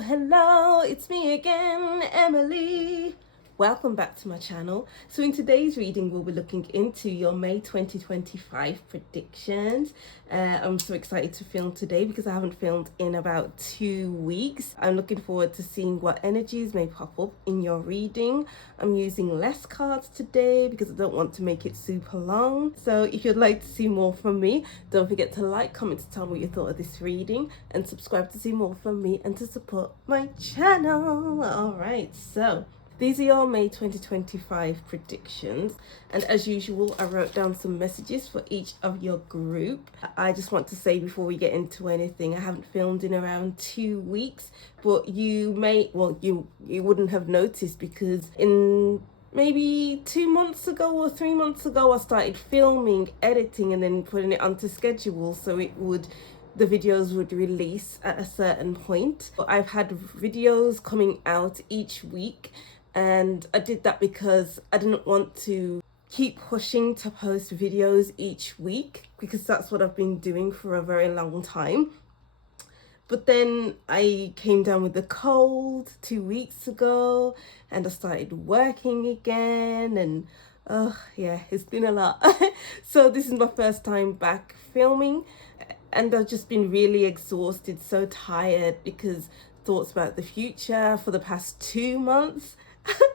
Hello, it's me again, Emily. Welcome back to my channel. So in today's reading, we'll be looking into your May 2025 predictions. I'm so excited to film today because I haven't filmed in about 2 weeks. I'm looking forward to seeing what energies may pop up in your reading. I'm using less cards today because I don't want to make it super long. So if you'd like to see more from me, don't forget to like, comment to tell me what you thought of this reading, and subscribe to see more from me and to support my channel. Alright, so these are your May 2025 predictions, and as usual I wrote down some messages for each of your group. I just want to say before we get into anything, I haven't filmed in around 2 weeks, but you wouldn't have noticed because in maybe 2 months ago or 3 months ago I started filming, editing and then putting it onto schedule so the videos would release at a certain point. I've had videos coming out each week, and I did that because I didn't want to keep pushing to post videos each week because that's what I've been doing for a very long time. But then I came down with a cold 2 weeks ago and I started working again, and yeah, it's been a lot. So this is my first time back filming and I've just been really exhausted, so tired because thoughts about the future for the past 2 months.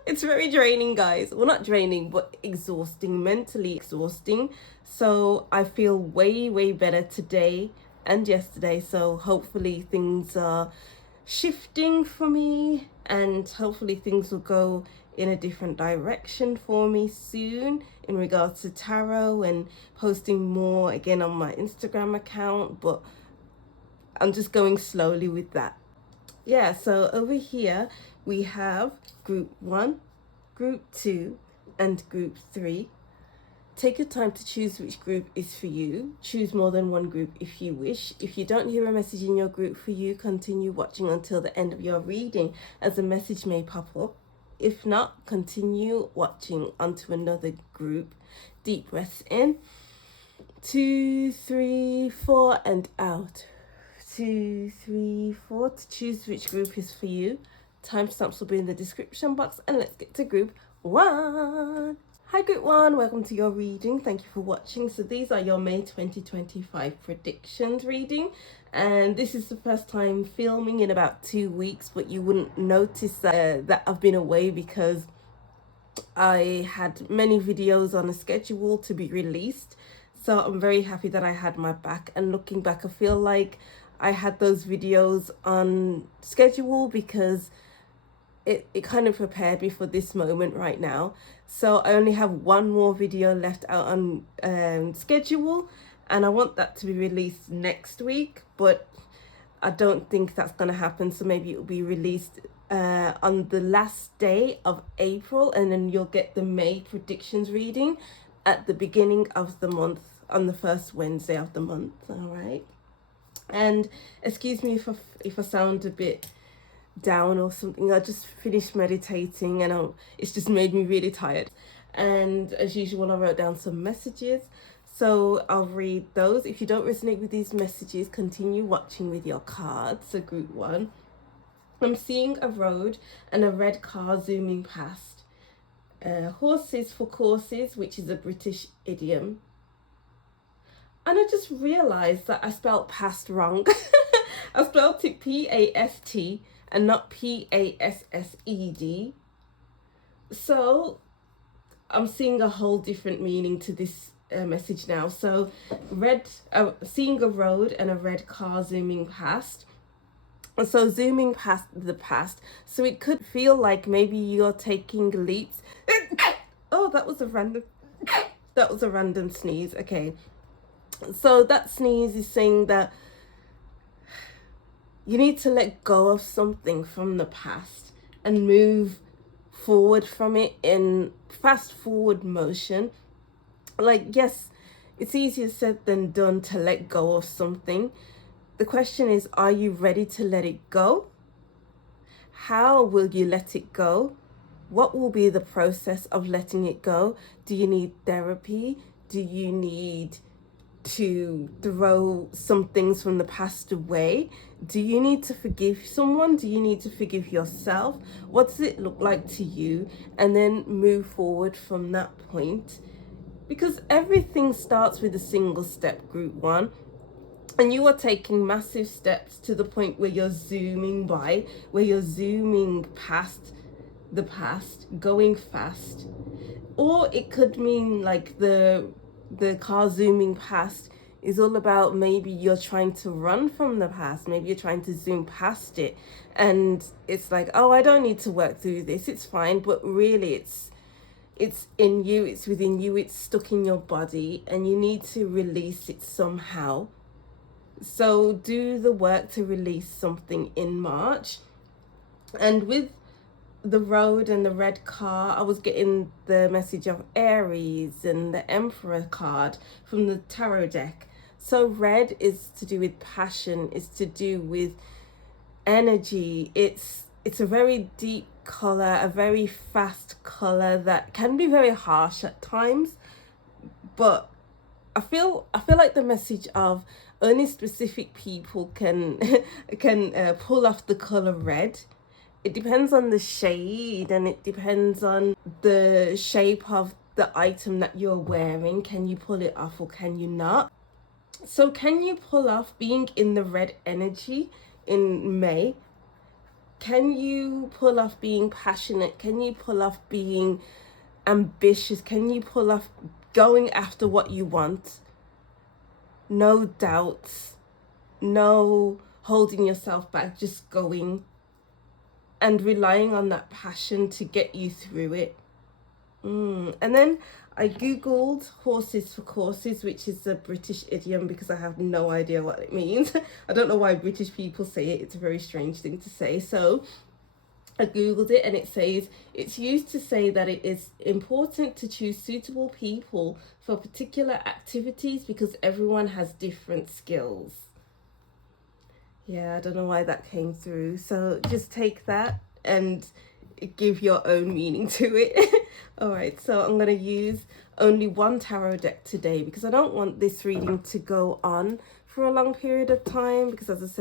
It's very draining, guys. Well, not draining, but exhausting, mentally exhausting. So I feel way better today and yesterday. So hopefully things are shifting for me and hopefully things will go in a different direction for me soon in regards to tarot and posting more again on my Instagram account. But I'm just going slowly with that. Yeah, so over here we have group 1, group 2 and group 3. Take your time to choose which group is for you. Choose more than one group if you wish. If you don't hear a message in your group for you, continue watching until the end of your reading as a message may pop up. If not, continue watching onto another group. Deep breaths in. 2, 3, 4 and out. 2, 3, 4 to choose which group is for you. Timestamps will be in the description box, and let's get to group 1. Hi group 1, welcome to your reading. Thank you for watching. So these are your May 2025 predictions reading, and this is the first time filming in about 2 weeks, but you wouldn't notice that I've been away because I had many videos on a schedule to be released. So I'm very happy that I had my back, and looking back I feel like I had those videos on schedule because it kind of prepared me for this moment right now. So I only have one more video left out on schedule, and I want that to be released next week, but I don't think that's gonna happen. So maybe it will be released on the last day of April, and then you'll get the May predictions reading at the beginning of the month on the first Wednesday of the month. All right. And excuse me if I sound a bit down or something. I just finished meditating and it's just made me really tired. And as usual, I wrote down some messages, so I'll read those. If you don't resonate with these messages, continue watching with your cards. So group 1, I'm seeing a road and a red car zooming past. Horses for courses, which is a British idiom. And I just realised that I spelled past wrong. I spelled it P-A-S-T and not P-A-S-S-E-D. So I'm seeing a whole different meaning to this message now. So seeing a road and a red car zooming past. So zooming past the past. So it could feel like maybe you're taking leaps. Oh, that was a random sneeze. Okay. So that sneeze is saying that you need to let go of something from the past and move forward from it in fast forward motion. Like, yes, it's easier said than done to let go of something. The question is, are you ready to let it go? How will you let it go? What will be the process of letting it go? Do you need therapy? Do you need to throw some things from the past away? Do you need to forgive someone? Do you need to forgive yourself? What does it look like to you? And then move forward from that point. Because everything starts with a single step, group one. And you are taking massive steps to the point where you're zooming by, where you're zooming past the past, going fast. Or it could mean like the car zooming past is all about, maybe you're trying to run from the past, maybe you're trying to zoom past it, and it's like, oh, I don't need to work through this, it's fine. But really it's in you, it's within you, it's stuck in your body, and you need to release it somehow. So do the work to release something in March. And with the road and the red car, I was getting the message of Aries and the Emperor card from the tarot deck. So red is to do with passion, is to do with energy. It's a very deep color, a very fast color that can be very harsh at times. But I feel like the message of only specific people can pull off the color red. It depends on the shade, and it depends on the shape of the item that you're wearing. Can you pull it off or can you not? So can you pull off being in the red energy in May? Can you pull off being passionate? Can you pull off being ambitious? Can you pull off going after what you want? No doubts, no holding yourself back, just going and relying on that passion to get you through it. And then I googled horses for courses, which is a British idiom, because I have no idea what it means. I don't know why British people say it. It's a very strange thing to say. So I googled it, and it says it's used to say that it is important to choose suitable people for particular activities because everyone has different skills. Yeah, I don't know why that came through. So just take that and give your own meaning to it. All right, so I'm going to use only one tarot deck today because I don't want this reading to go on for a long period of time, because as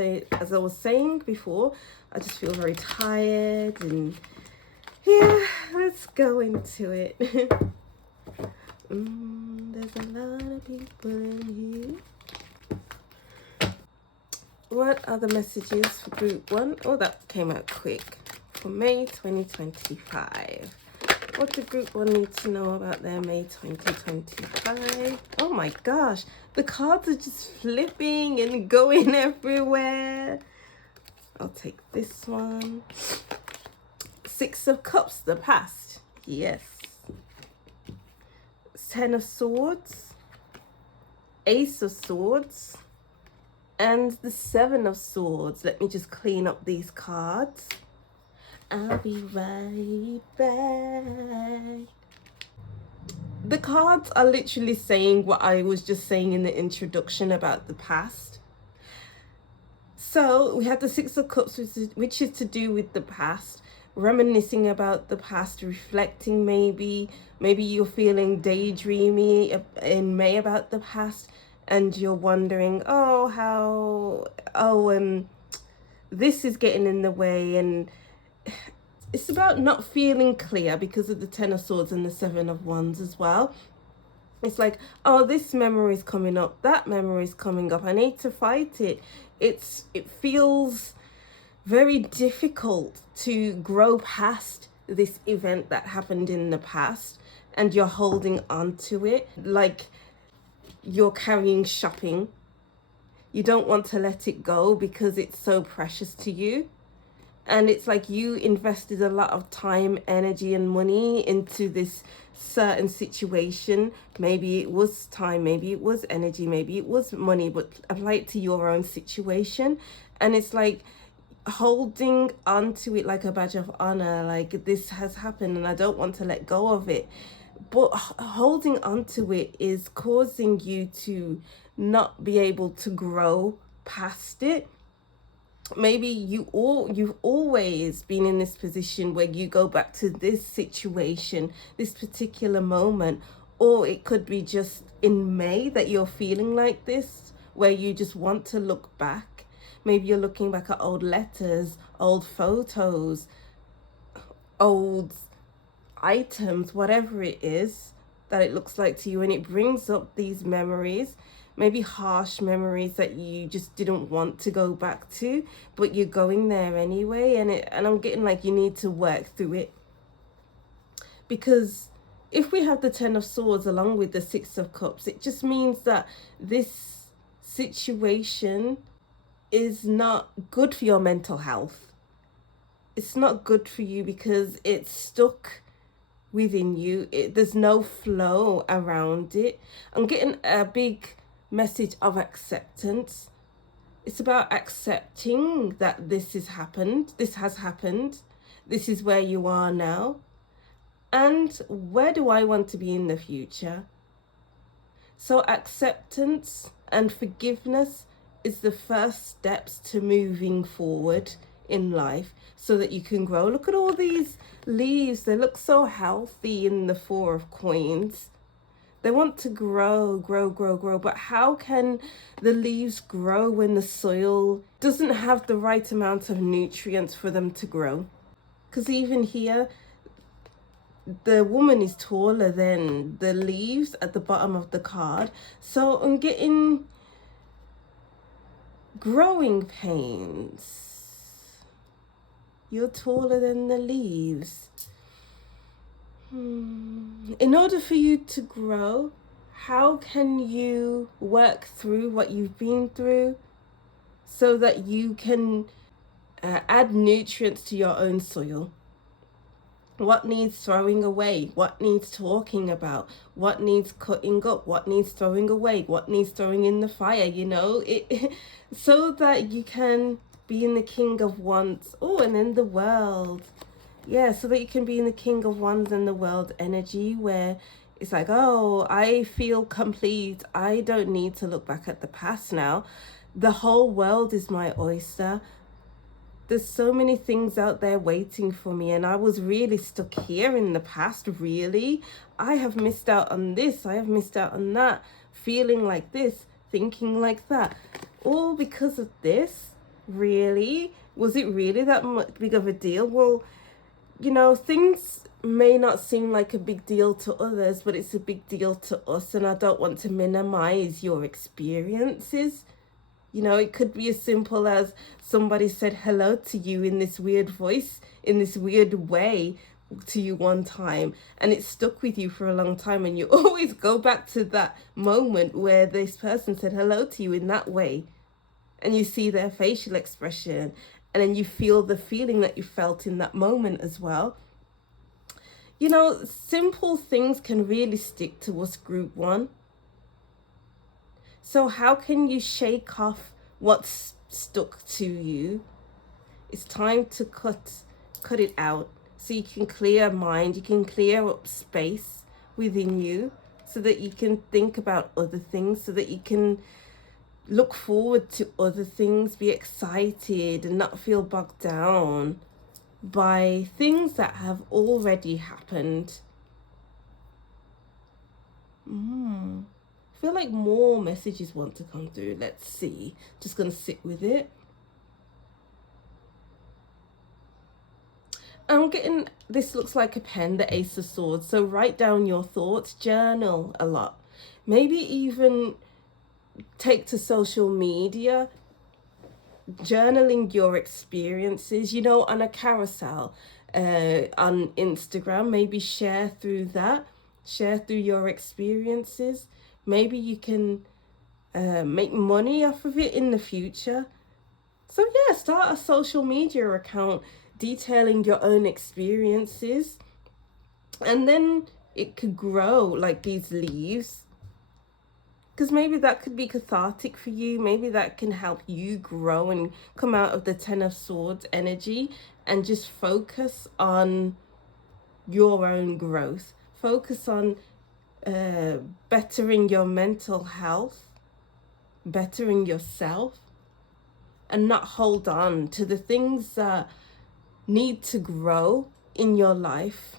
I was saying before, I just feel very tired. And yeah, let's go into it. There's a lot of people in here. What are the messages for group one? Oh, that came out quick. For May 2025. What do group one need to know about their May 2025? Oh my gosh, the cards are just flipping and going everywhere. I'll take this one. Six of Cups, the past. Yes. Ten of Swords. Ace of Swords. And the Seven of Swords. Let me just clean up these cards. I'll be right back. The cards are literally saying what I was just saying in the introduction about the past. So we have the Six of Cups, which is to do with the past, reminiscing about the past, reflecting. Maybe you're feeling daydreamy in May about the past, and you're wondering, this is getting in the way. And it's about not feeling clear because of the Ten of Swords and the Seven of Wands as well. It's like, oh, this memory is coming up, that memory is coming up, I need to fight it. It feels very difficult to grow past this event that happened in the past, and you're holding on to it like you're carrying shopping. You don't want to let it go because it's so precious to you. And it's like you invested a lot of time, energy and money into this certain situation. Maybe it was time, maybe it was energy, maybe it was money, but apply it to your own situation. And it's like holding on to it like a badge of honor, like this has happened and I don't want to let go of it. But holding on to it is causing you to not be able to grow past it. Maybe you've always been in this position where you go back to this situation, this particular moment, Or it could be just in May that you're feeling like this, where you just want to look back. Maybe you're looking back at old letters, old photos, old items, whatever it is that it looks like to you, and it brings up these memories, maybe harsh memories that you just didn't want to go back to, but you're going there anyway, and I'm getting like you need to work through it. Because if we have the Ten of Swords along with the Six of Cups, it just means that this situation is not good for your mental health. It's not good for you because it's stuck within you. There's no flow around it. I'm getting a big message of acceptance. It's about accepting that this has happened. This is where you are now. And where do I want to be in the future? So acceptance and forgiveness is the first steps to moving forward in life so that you can grow. Look at all these leaves. They look so healthy in the Four of Coins. They want to grow. But how can the leaves grow when the soil doesn't have the right amount of nutrients for them to grow? Because even here, the woman is taller than the leaves at the bottom of the card. So I'm getting growing pains. You're taller than the leaves. In order for you to grow, how can you work through what you've been through so that you can add nutrients to your own soil? What needs throwing away? What needs talking about? What needs cutting up? What needs throwing away? What needs throwing in the fire? You know, so that you can be in the King of Wands. Oh, and then the World. Yeah, so that you can be in the King of Wands and the World energy, where it's like, oh, I feel complete. I don't need to look back at the past now. The whole world is my oyster. There's so many things out there waiting for me, and I was really stuck here in the past, really. I have missed out on this, I have missed out on that, feeling like this, thinking like that. All because of this, really? Was it really that much big of a deal? Well, you know, things may not seem like a big deal to others, but it's a big deal to us, and I don't want to minimize your experiences. You know, it could be as simple as somebody said hello to you in this weird voice, in this weird way to you one time, and it stuck with you for a long time, and you always go back to that moment where this person said hello to you in that way, and you see their facial expression, and then you feel the feeling that you felt in that moment as well. You know, simple things can really stick to us, Group 1. So how can you shake off what's stuck to you? It's time to cut it out so you can clear mind, you can clear up space within you so that you can think about other things, so that you can look forward to other things, be excited and not feel bogged down by things that have already happened. I feel like more messages want to come through. Let's see. Just going to sit with it. I'm getting, this looks like a pen, the Ace of Swords. So write down your thoughts, journal a lot. Maybe even take to social media, journaling your experiences, you know, on a carousel, on Instagram. Maybe share through that, share through your experiences. Maybe you can make money off of it in the future. So yeah, start a social media account detailing your own experiences, and then it could grow like these leaves, because maybe that could be cathartic for you. Maybe that can help you grow and come out of the Ten of Swords energy and just focus on your own growth. Focus on bettering your mental health, bettering yourself, and not hold on to the things that need to grow in your life.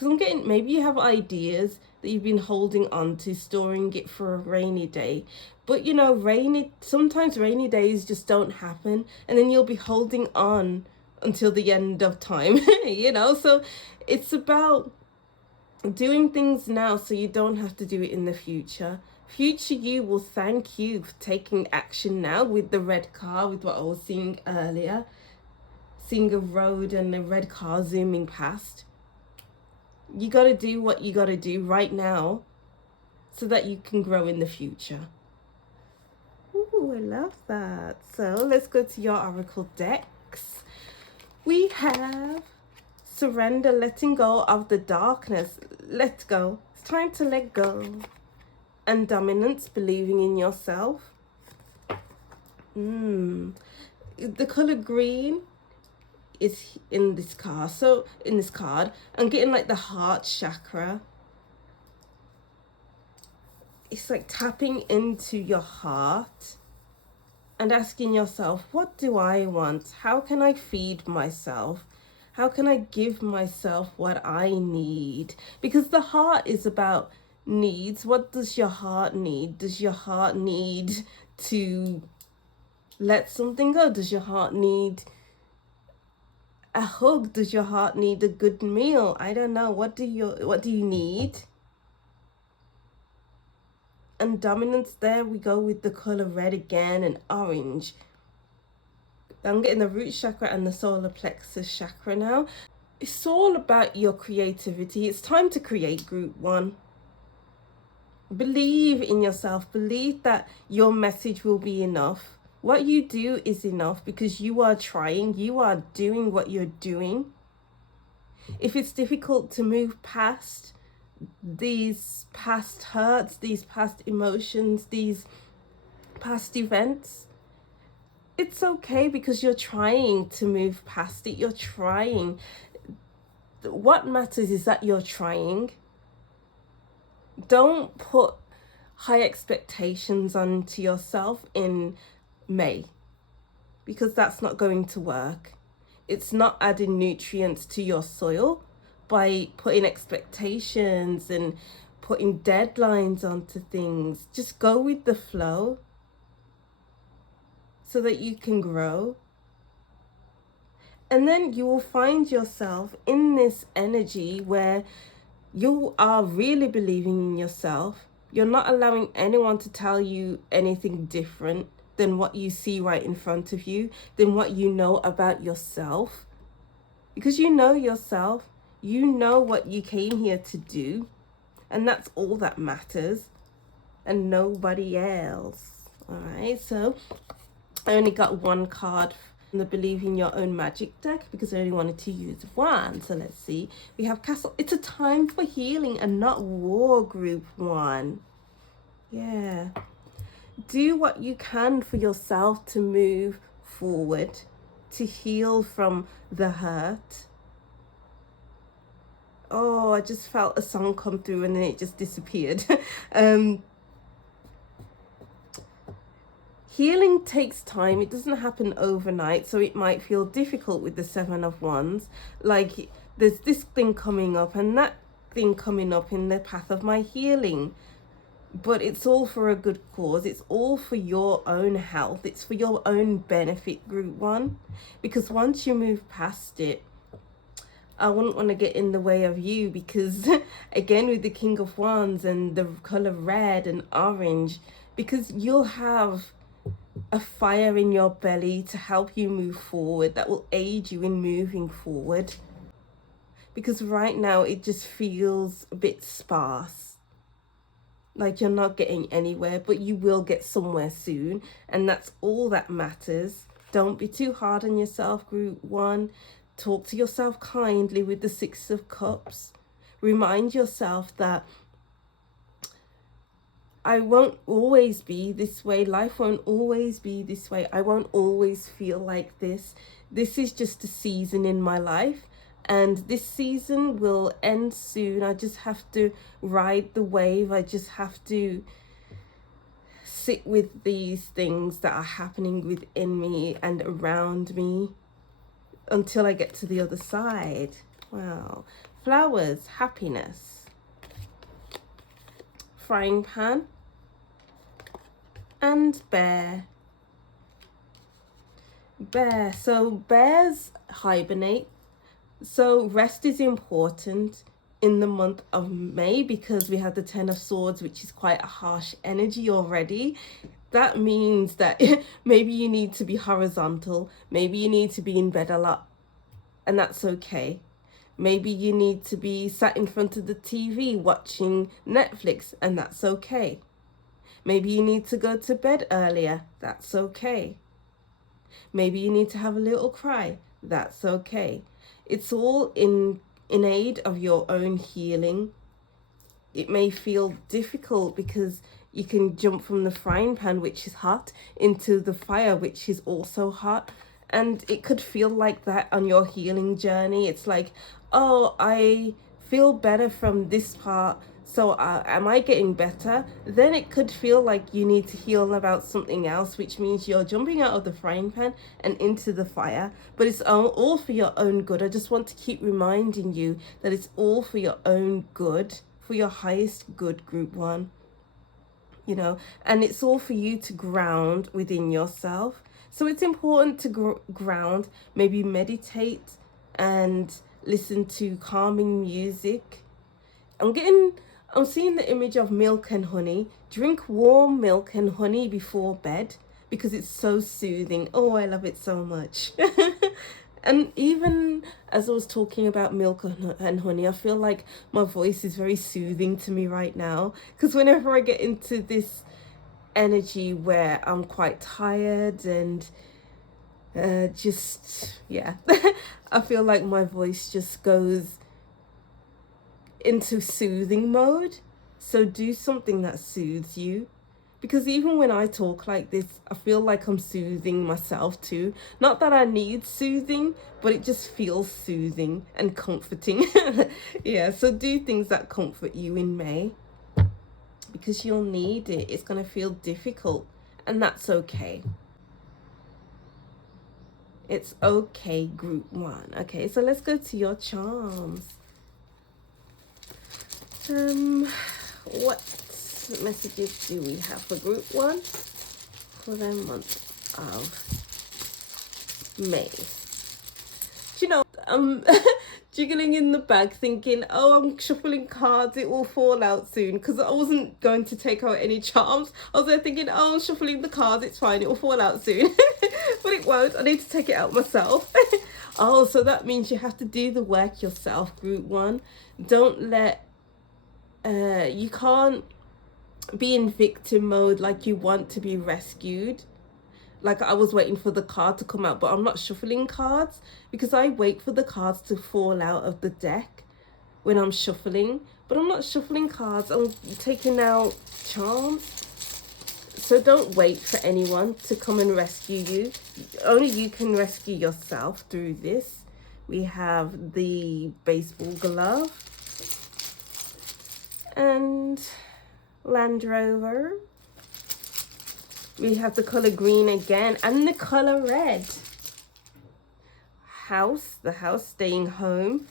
Because I'm getting, maybe you have ideas that you've been holding on to, storing it for a rainy day. But you know, sometimes rainy days just don't happen, and then you'll be holding on until the end of time, you know? So it's about doing things now so you don't have to do it in the future. Future you will thank you for taking action now. With the red car, with what I was seeing earlier, seeing a road and a red car zooming past. You got to do what you got to do right now so that you can grow in the future. Ooh, I love that. So let's go to your oracle decks. We have surrender, letting go of the darkness. Let go. It's time to let go. And dominance, believing in yourself. The color green is in this card. So in this card, I'm getting like the heart chakra. It's like tapping into your heart and asking yourself, what do I want? How can I feed myself? How can I give myself what I need? Because the heart is about needs. What does your heart need? Does your heart need to let something go? Does your heart need a hug? Does your heart need a good meal? I don't know. What do you need? And dominance, there we go with the color red again and orange. I'm getting the root chakra and the solar plexus chakra now. It's all about your creativity. It's time to create, group one. Believe in yourself. Believe that your message will be enough. What you do is enough because you are trying. You are doing what you're doing. If it's difficult to move past these past hurts, these past emotions, these past events, it's okay because you're trying to move past it. You're trying. What matters is that you're trying. Don't put high expectations onto yourself in May, because that's not going to work. It's not adding nutrients to your soil by putting expectations and putting deadlines onto things. Just go with the flow so that you can grow. And then you will find yourself in this energy where you are really believing in yourself. You're not allowing anyone to tell you anything different than what you see right in front of you, than what you know about yourself. Because you know yourself, you know what you came here to do, and that's all that matters, and nobody else. All right, so I only got one card from the Believe in Your Own Magic deck because I only wanted to use one. So let's see. We have Castle. It's a time for healing and not war, group one. Yeah. Do what you can for yourself to move forward, to heal from the hurt. Oh, I just felt a song come through and then it just disappeared. Healing takes time. It doesn't happen overnight, so it might feel difficult with the Seven of Wands. Like there's this thing coming up and that thing coming up in the path of my healing. But it's all for a good cause. It's all for your own health. It's for your own benefit, group one. Because once you move past it, I wouldn't want to get in the way of you, because again with the King of Wands and the color red and orange, because you'll have a fire in your belly to help you move forward, that will aid you in moving forward. Because right now it just feels a bit sparse, like you're not getting anywhere, but you will get somewhere soon, and that's all that matters. Don't be too hard on yourself, group one. Talk to yourself kindly with the Six of Cups. Remind yourself that I won't always be this way. Life won't always be this way. I won't always feel like this. This is just a season in my life, and this season will end soon. I just have to ride the wave. I just have to sit with these things that are happening within me and around me until I get to the other side. Wow. flowers, happiness. Frying pan and bear. Bear. So bears hibernate. So rest is important in the month of May because we have the Ten of Swords, which is quite a harsh energy already. That means that maybe you need to be horizontal. Maybe you need to be in bed a lot, and that's okay. Maybe you need to be sat in front of the TV watching Netflix, and that's okay. Maybe you need to go to bed earlier. That's okay. Maybe you need to have a little cry. That's okay. It's all in aid of your own healing. It may feel difficult because you can jump from the frying pan, which is hot, into the fire, which is also hot. And it could feel like that on your healing journey. It's like, oh, I feel better from this part. So am I getting better? Then it could feel like you need to heal about something else, which means you're jumping out of the frying pan and into the fire. But it's all for your own good. I just want to keep reminding you that it's all for your own good, for your highest good, group one. You know, and it's all for you to ground within yourself. So it's important to ground, maybe meditate and listen to calming music. I'm seeing the image of milk and honey. Drink warm milk and honey before bed because it's so soothing. Oh, I love it so much. And even as I was talking about milk and honey, I feel like my voice is very soothing to me right now. Because whenever I get into this energy where I'm quite tired and yeah, I feel like my voice just goes into soothing mode. So do something that soothes you, because even when I talk like this, I feel like I'm soothing myself too. Not that I need soothing, but it just feels soothing and comforting. Yeah, so do things that comfort you in May, because you'll need it. It's going to feel difficult, and that's okay. It's okay, group one. Okay, so let's go to your charms. What messages do we have for group one for the month of May? Do you know, I'm jiggling in the bag thinking, oh, I'm shuffling cards, it will fall out soon, because I wasn't going to take out any charms. I was there thinking, oh, I'm shuffling the cards, it's fine, it will fall out soon. But it won't. I need to take it out myself. Oh, so that means you have to do the work yourself, group one. Don't let you can't be in victim mode, like you want to be rescued. Like I was waiting for the card to come out, but I'm not shuffling cards because I wait for the cards to fall out of the deck when I'm shuffling. But I'm not shuffling cards, I'm taking out charms. So don't wait for anyone to come and rescue you. Only you can rescue yourself through this. We have the baseball glove and Land Rover. We have the color green again and the color red. House, the house, staying home,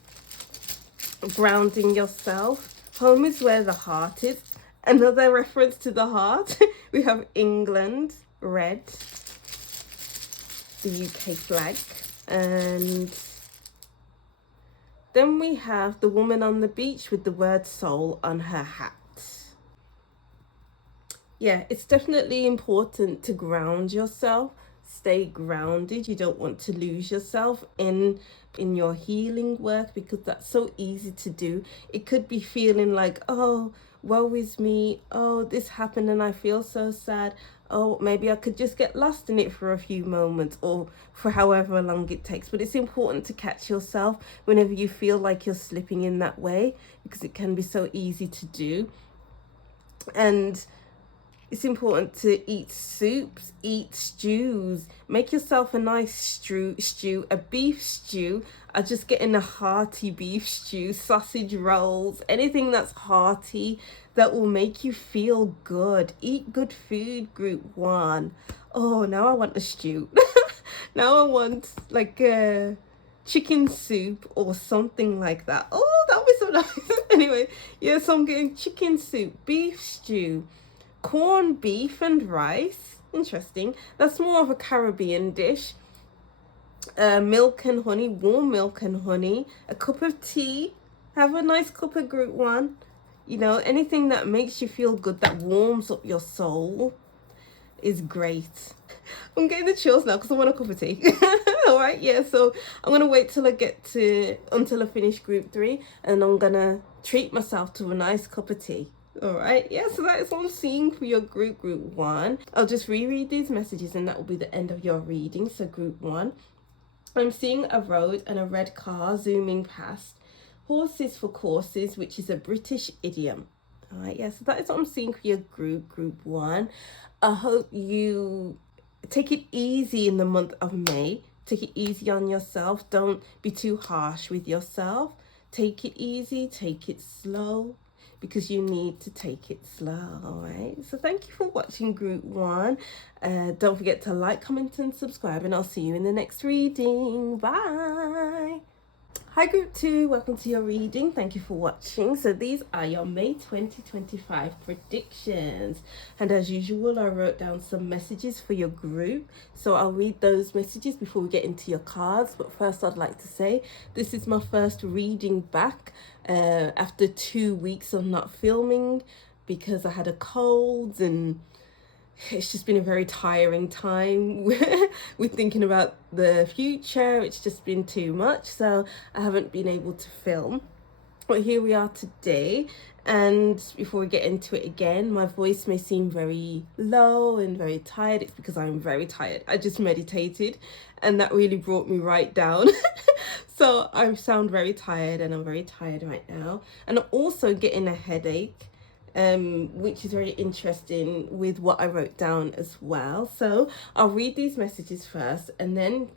grounding yourself. Home is where the heart is. Another reference to the heart. We have England, red, the UK flag, and then we have the woman on the beach with the word soul on her hat. Yeah, it's definitely important to ground yourself. Stay grounded. You don't want to lose yourself in your healing work, because that's so easy to do. It could be feeling like, oh, woe is me. Oh, this happened and I feel so sad. Oh, maybe I could just get lost in it for a few moments, or for however long it takes. But it's important to catch yourself whenever you feel like you're slipping in that way, because it can be so easy to do. And it's important to eat soups, eat stews. Make yourself a nice stew, a beef stew. I just getting a hearty beef stew, sausage rolls, anything that's hearty that will make you feel good. Eat good food, group one. Oh, now I want a stew. Now I want like a chicken soup or something like that. Oh, that so nice. Anyway, yeah, so I'm getting chicken soup, beef stew, corned beef and rice. Interesting. That's more of a Caribbean dish. Milk and honey, warm milk and honey, a cup of tea. Have a nice cup of group one. You know, anything that makes you feel good, that warms up your soul, is great. I'm getting the chills now because I want a cup of tea. All right, yeah, so I'm gonna wait till until I finish group 3, and I'm gonna treat myself to a nice cup of tea. All right, yeah, so that is what I'm seeing for your group 1. I'll just reread these messages and that will be the end of your reading. So group 1, I'm seeing a road and a red car zooming past. Horses for courses, which is a British idiom. All right, yeah, so that is what I'm seeing for your group 1. I hope you take it easy in the month of May. Take it easy on yourself. Don't be too harsh with yourself. Take it easy, take it slow, because you need to take it slow. All right, so thank you for watching group 1. Don't forget to like, comment and subscribe, and I'll see you in the next reading. Bye. Hi group 2, welcome to your reading. Thank you for watching. So these are your May 2025 predictions, and as usual I wrote down some messages for your group, so I'll read those messages before we get into your cards. But first I'd like to say this is my first reading back after 2 weeks of not filming because I had a cold, and it's just been a very tiring time with thinking about the future. It's just been too much, so I haven't been able to film. But here we are today, and before we get into it again, my voice may seem very low and very tired. It's because I'm very tired. I just meditated and that really brought me right down. So I sound very tired, and I'm very tired right now, and I'm also getting a headache, which is very interesting with what I wrote down as well. So I'll read these messages first, and then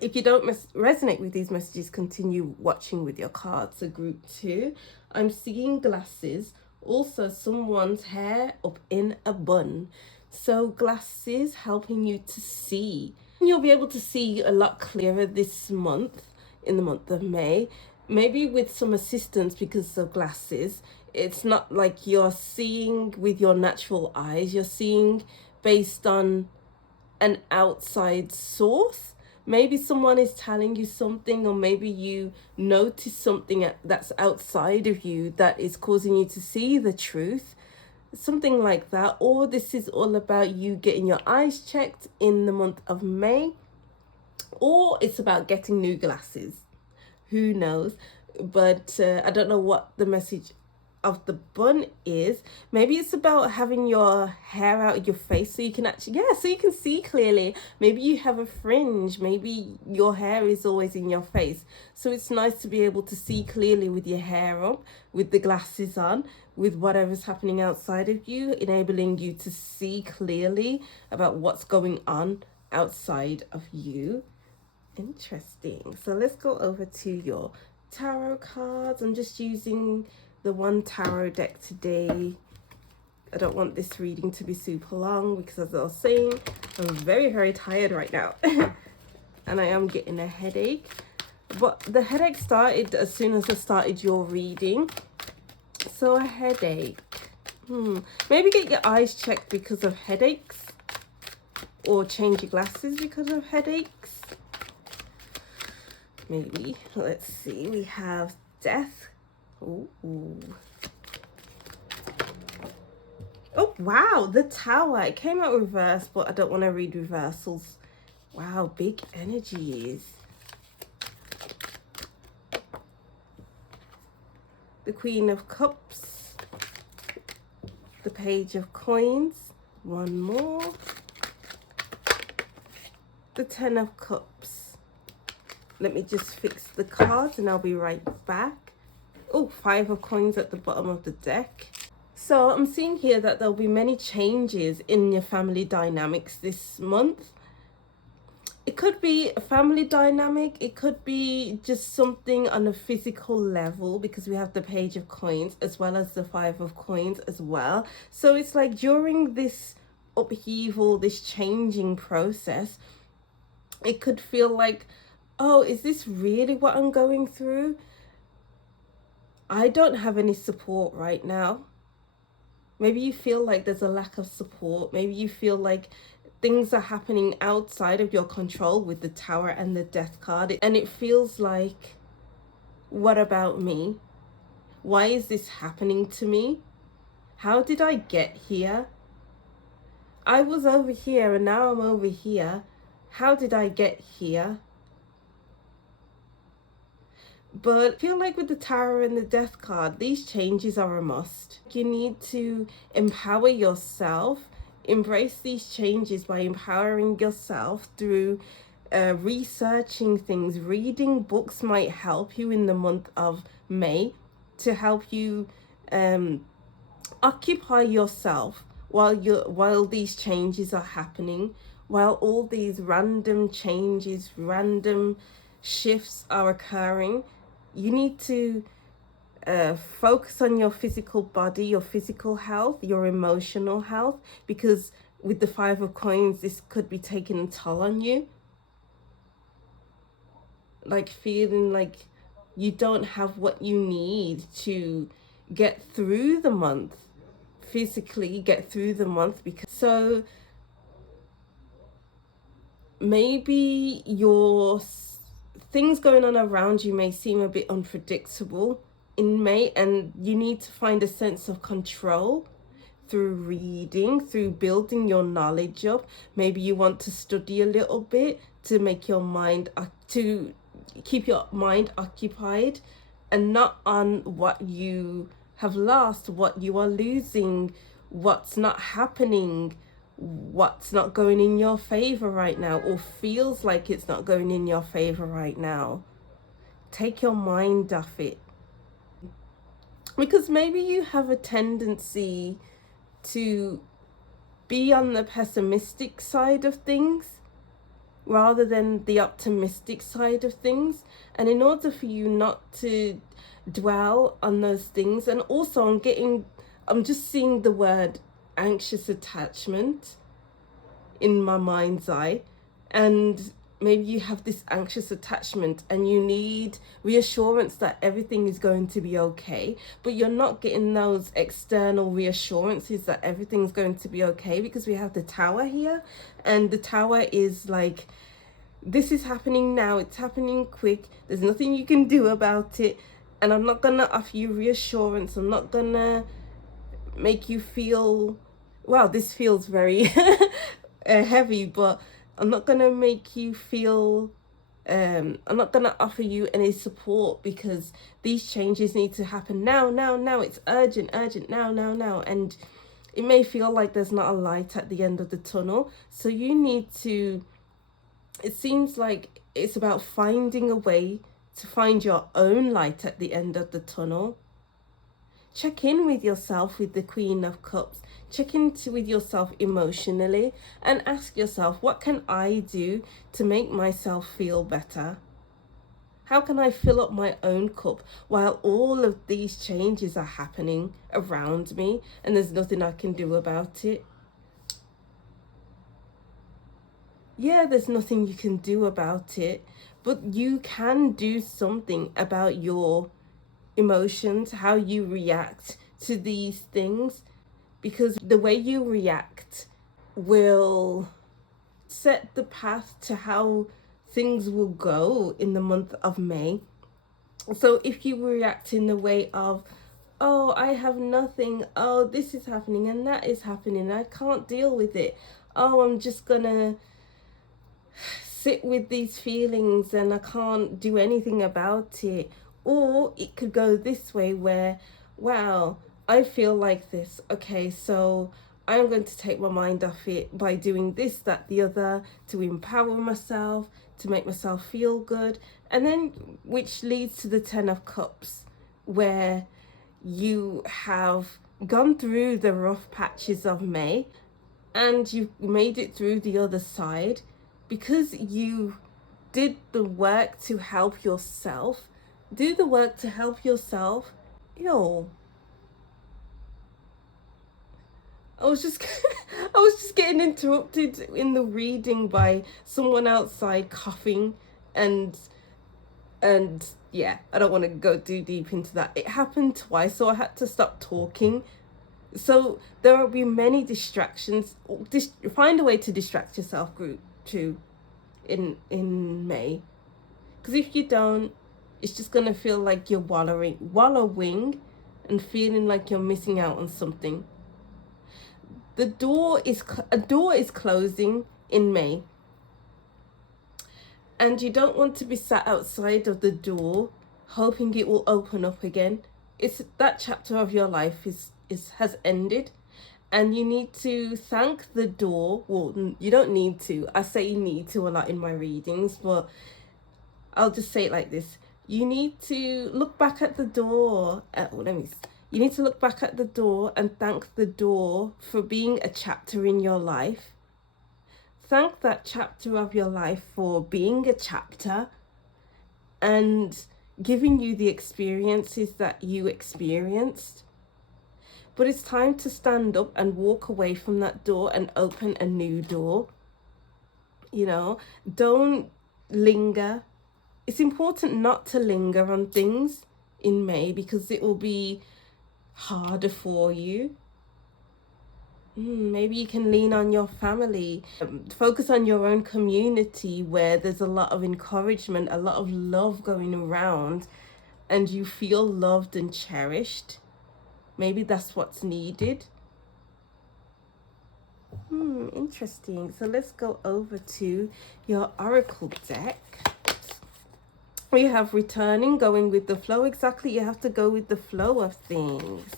if you don't resonate with these messages, continue watching with your cards. So group 2, I'm seeing glasses, also someone's hair up in a bun. So glasses helping you to see. You'll be able to see a lot clearer this month, in the month of May, maybe with some assistance because of glasses. It's not like you're seeing with your natural eyes, you're seeing based on an outside source. Maybe someone is telling you something, or maybe you notice something that's outside of you that is causing you to see the truth, something like that. Or this is all about you getting your eyes checked in the month of May, or it's about getting new glasses. Who knows? But I don't know what the message of the bun is. Maybe it's about having your hair out of your face so you can actually, so you can see clearly. Maybe you have a fringe, maybe your hair is always in your face, so it's nice to be able to see clearly with your hair up, with the glasses on, with whatever's happening outside of you, enabling you to see clearly about what's going on outside of you. Interesting. So let's go over to your tarot cards. I'm just using the one tarot deck today. I don't want this reading to be super long because, as I was saying, I'm very, very tired right now. And I am getting a headache. But the headache started as soon as I started your reading. So a headache. Maybe get your eyes checked because of headaches, or change your glasses because of headaches. Maybe. Let's see. We have death. Ooh. Oh, wow. The Tower. It came out reversed, but I don't want to read reversals. Wow. Big energies. The Queen of Cups. The Page of Coins. One more. The Ten of Cups. Let me just fix the cards and I'll be right back. Oh, 5 of Coins at the bottom of the deck. So I'm seeing here that there'll be many changes in your family dynamics this month. It could be a family dynamic. It could be just something on a physical level, because we have the Page of Coins as well as the 5 of Coins as well. So it's like during this upheaval, this changing process, it could feel like, oh, is this really what I'm going through? I don't have any support right now. Maybe you feel like there's a lack of support. Maybe you feel like things are happening outside of your control with the Tower and the Death card. And it feels like, what about me? Why is this happening to me? How did I get here? I was over here and now I'm over here. How did I get here? But I feel like with the Tower and the Death card, these changes are a must. You need to empower yourself, embrace these changes by empowering yourself through researching things. Reading books might help you in the month of May to help you occupy yourself while these changes are happening, while all these random changes, random shifts are occurring. You need to focus on your physical body, your physical health, your emotional health, because with the Five of Coins, this could be taking a toll on you. Like feeling like you don't have what you need to get through the month, physically get through the month. Because so maybe your things going on around you may seem a bit unpredictable in May, and you need to find a sense of control through reading, through building your knowledge up. Maybe you want to study a little bit to make your mind, to keep your mind occupied and not on what you have lost, what you are losing, what's not happening, what's not going in your favor right now, or feels like it's not going in your favor right now. Take your mind off it. Because maybe you have a tendency to be on the pessimistic side of things rather than the optimistic side of things. And in order for you not to dwell on those things, and also I'm just seeing the word anxious attachment in my mind's eye, and maybe you have this anxious attachment and you need reassurance that everything is going to be okay, but you're not getting those external reassurances that everything's going to be okay, because we have the Tower here, and the Tower is like, this is happening now, it's happening quick, there's nothing you can do about it, and I'm not gonna offer you reassurance, I'm not gonna make you feel, well, this feels very heavy, but I'm not gonna make you feel I'm not gonna offer you any support, because these changes need to happen now. It's urgent, now. And it may feel like there's not a light at the end of the tunnel. So you need to, it seems like it's about finding a way to find your own light at the end of the tunnel. Check in with yourself with the Queen of Cups. Check in with yourself emotionally and ask yourself, what can I do to make myself feel better? How can I fill up my own cup while all of these changes are happening around me and there's nothing I can do about it? Yeah, there's nothing you can do about it, but you can do something about your emotions, how you react to these things, because the way you react will set the path to how things will go in the month of May. So if you react in the way of, oh, I have nothing, oh, this is happening and that is happening, I can't deal with it, oh, I'm just gonna sit with these feelings and I can't do anything about it. Or it could go this way where, wow, I feel like this, okay, so I'm going to take my mind off it by doing this, that, the other, to empower myself, to make myself feel good. And then, which leads to the Ten of Cups, where you have gone through the rough patches of May and you've made it through the other side because you did the work to help yourself. Do the work to help yourself. Yo, I was just I was just getting interrupted in the reading by someone outside coughing, and And yeah, I don't want to go too deep into that. It happened twice, so I had to stop talking. So there will be many distractions. Find a way to distract yourself, group 2, in May. Because if you don't, it's just going to feel like you're wallowing and feeling like you're missing out on something. A door is closing in May. And you don't want to be sat outside of the door hoping it will open up again. It's that chapter of your life has ended, and you need to thank the door. Well, you don't need to. I say you need to a lot in my readings, but I'll just say it like this. You need to look back at the door. You need to look back at the door and thank the door for being a chapter in your life. Thank that chapter of your life for being a chapter and giving you the experiences that you experienced. But it's time to stand up and walk away from that door and open a new door. You know, don't linger. It's important not to linger on things in May because it will be harder for you. Maybe you can lean on your family, focus on your own community where there's a lot of encouragement, a lot of love going around, and you feel loved and cherished. Maybe that's what's needed. Interesting. So let's go over to your oracle deck. We have returning, going with the flow. Exactly, you have to go with the flow of things.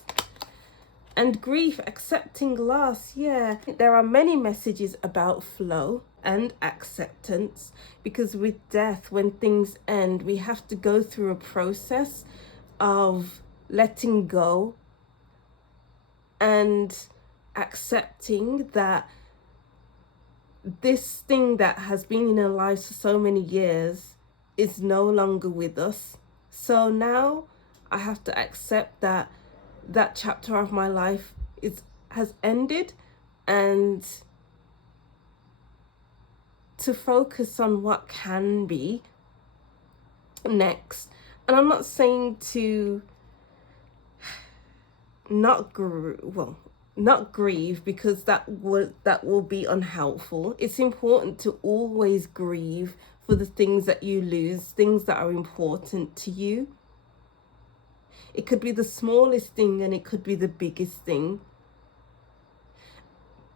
And grief, accepting loss. Yeah, there are many messages about flow and acceptance, because with death, when things end, we have to go through a process of letting go and accepting that this thing that has been in our lives for so many years is no longer with us. So now I have to accept that chapter of my life has ended, and to focus on what can be next. And I'm not saying to not grieve, because that will be unhelpful. It's important to always grieve for the things that you lose, things that are important to you. It could be the smallest thing and it could be the biggest thing.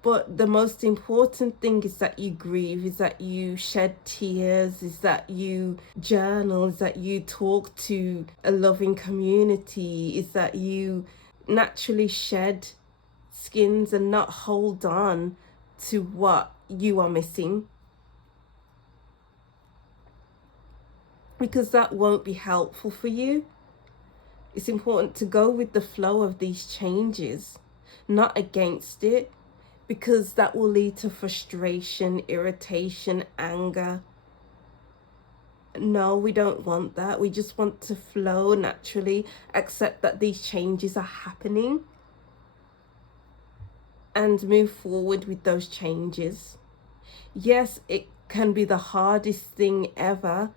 But the most important thing is that you grieve, is that you shed tears, is that you journal, is that you talk to a loving community, is that you naturally shed skins and not hold on to what you are missing. Because that won't be helpful for you. It's important to go with the flow of these changes, not against it, because that will lead to frustration, irritation, anger. No, we don't want that. We just want to flow naturally, accept that these changes are happening, and move forward with those changes. Yes, it can be the hardest thing ever.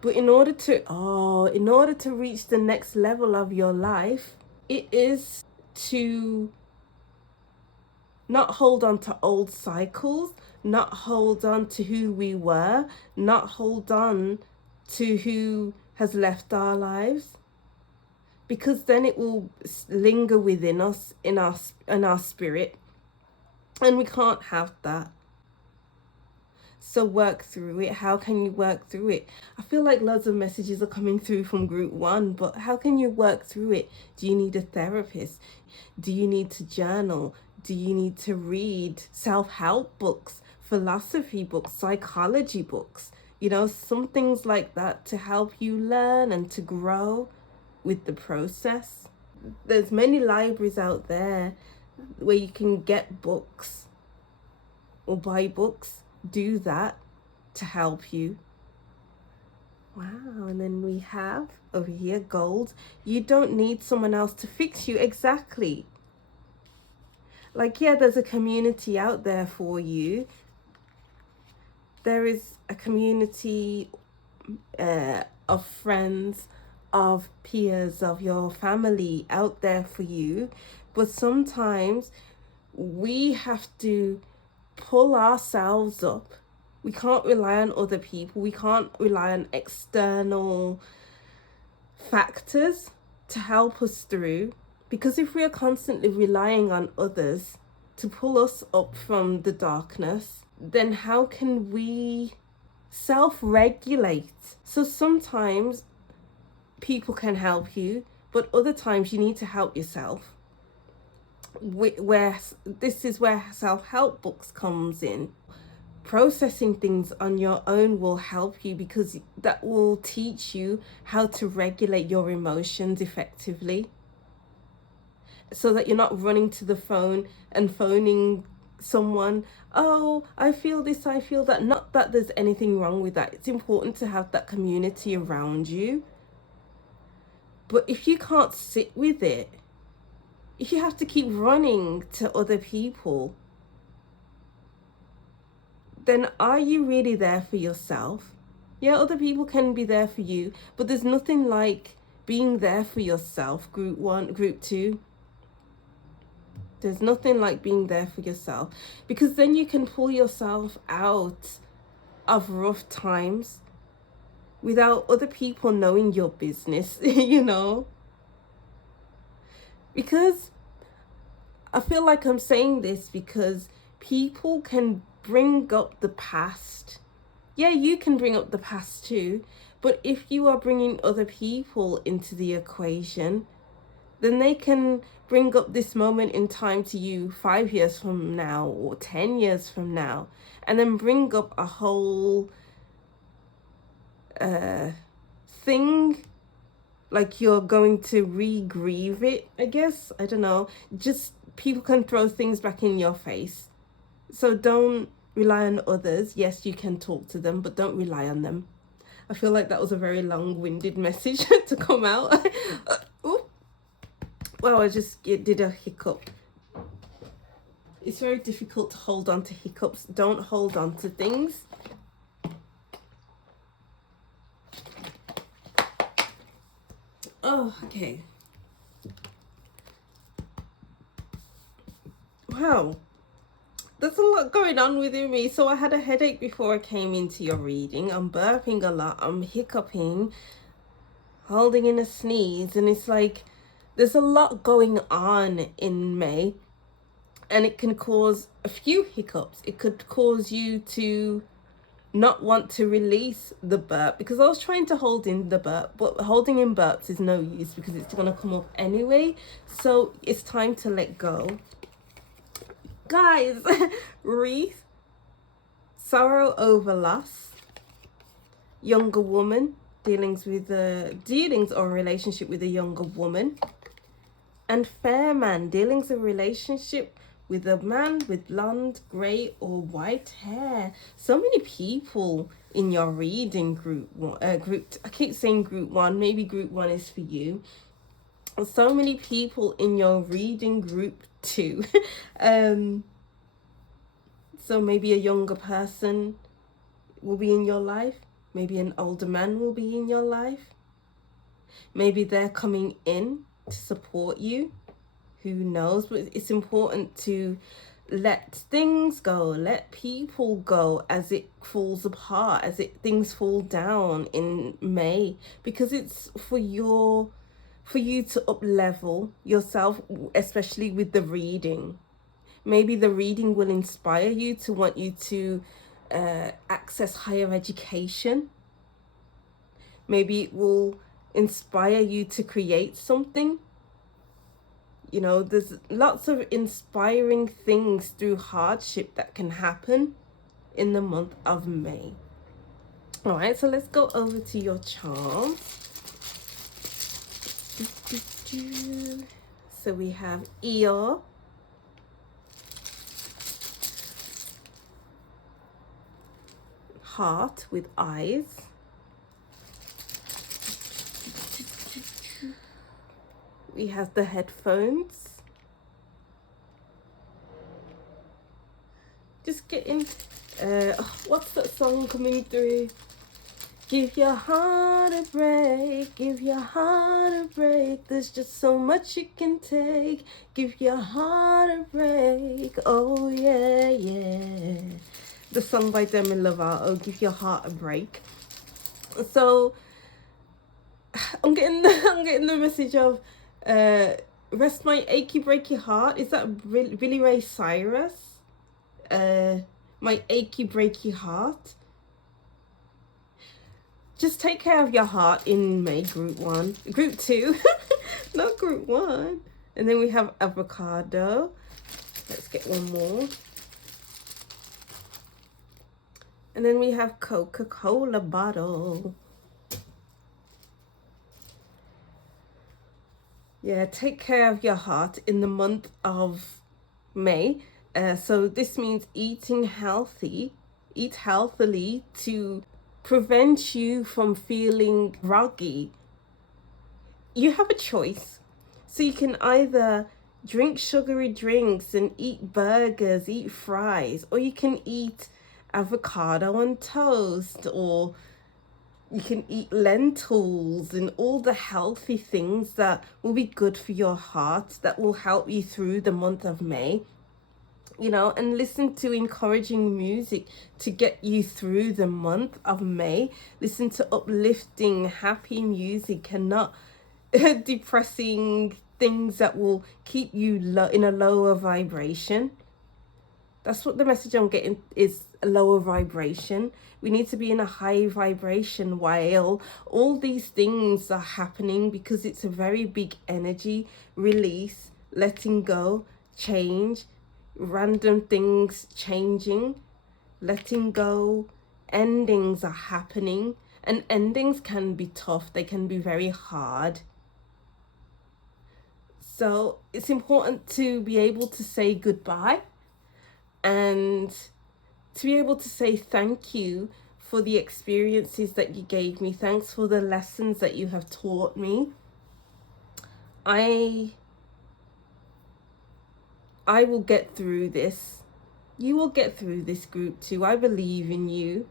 But in order to reach the next level of your life, it is to not hold on to old cycles, not hold on to who we were, not hold on to who has left our lives, because then it will linger within us, in our spirit, and we can't have that. So work through it. How can you work through it? I feel like loads of messages are coming through from group 1, but how can you work through it? Do you need a therapist? Do you need to journal? Do you need to read self-help books, philosophy books, psychology books? You know, some things like that to help you learn and to grow with the process. There's many libraries out there where you can get books or buy books. Do that to help you. Wow. And then we have over here gold. You don't need someone else to fix you. Exactly. Like, yeah, there's a community out there for you. There is a community of friends, of peers, of your family out there for you. But sometimes we have to pull ourselves up. We can't rely on other people. We can't rely on external factors to help us through. Because if we are constantly relying on others to pull us up from the darkness, then how can we self-regulate? So sometimes people can help you, but other times you need to help yourself. Where this is where self-help books comes in. Processing things on your own will help you, because that will teach you how to regulate your emotions effectively, so that you're not running to the phone and phoning someone. Oh, I feel this, I feel that. Not that there's anything wrong with that. It's important to have that community around you. But if you can't sit with it, if you have to keep running to other people, then are you really there for yourself? Yeah, other people can be there for you, but there's nothing like being there for yourself. Group 1, group 2. There's nothing like being there for yourself, because then you can pull yourself out of rough times without other people knowing your business, you know? Because I feel like I'm saying this because people can bring up the past. Yeah, you can bring up the past too, but if you are bringing other people into the equation, then they can bring up this moment in time to you 5 years from now or 10 years from now, and then bring up a whole thing, like you're going to re-grieve it, I guess. I don't know. Just people can throw things back in your face. So don't rely on others. Yes, you can talk to them, but don't rely on them. I feel like that was a very long-winded message to come out. Well, I just did a hiccup. It's very difficult to hold on to hiccups. Don't hold on to things. Oh, okay. Wow. There's a lot going on within me. So I had a headache before I came into your reading. I'm burping a lot. I'm hiccuping, holding in a sneeze. And it's like there's a lot going on in May. And it can cause a few hiccups. It could cause you to not want to release the burp, because I was trying to hold in the burp, but holding in burps is no use because it's going to come up anyway. So it's time to let go. Guys, wreath, sorrow over loss, younger woman, dealings or relationship with a younger woman, and fair man, dealings or relationship with a man with blonde, grey or white hair. So many people in your reading group. I keep saying group 1, maybe group 1 is for you. So many people in your reading group 2. So maybe a younger person will be in your life. Maybe an older man will be in your life. Maybe they're coming in to support you. Who knows? But it's important to let things go, let people go as it falls apart, as things fall down in May, because it's for you to up level yourself, especially with the reading. Maybe the reading will inspire you to want you to access higher education. Maybe it will inspire you to create something. You know, there's lots of inspiring things through hardship that can happen in the month of May. All right, so let's go over to your charms. So we have ear, heart with eyes, we have the headphones. Just getting what's that song coming through? Give your heart a break, give your heart a break. There's just so much you can take. Give your heart a break. Oh yeah, yeah. The song by Demi Lovato, Give Your Heart a Break. So I'm getting the message of rest my achy breaky heart. Is that Billy Ray Cyrus? My achy breaky heart. Just take care of your heart in May, group 1. Group 2, not group 1. And then we have avocado. Let's get one more. And then we have Coca-Cola bottle. Yeah, take care of your heart in the month of May. So this means eating healthy, eat healthily to prevent you from feeling groggy. You have a choice. So you can either drink sugary drinks and eat burgers, eat fries, or you can eat avocado on toast, or you can eat lentils and all the healthy things that will be good for your heart, that will help you through the month of May. You know, and listen to encouraging music to get you through the month of May. Listen to uplifting, happy music and not depressing things that will keep you in a lower vibration. That's what the message I'm getting is, a lower vibration. We need to be in a high vibration while all these things are happening, because it's a very big energy release, letting go, change, random things changing, letting go, endings are happening. And endings can be tough, they can be very hard. So it's important to be able to say goodbye and to be able to say thank you for the experiences that you gave me. Thanks for the lessons that you have taught me. I will get through this. You will get through this, group 2. I believe in you.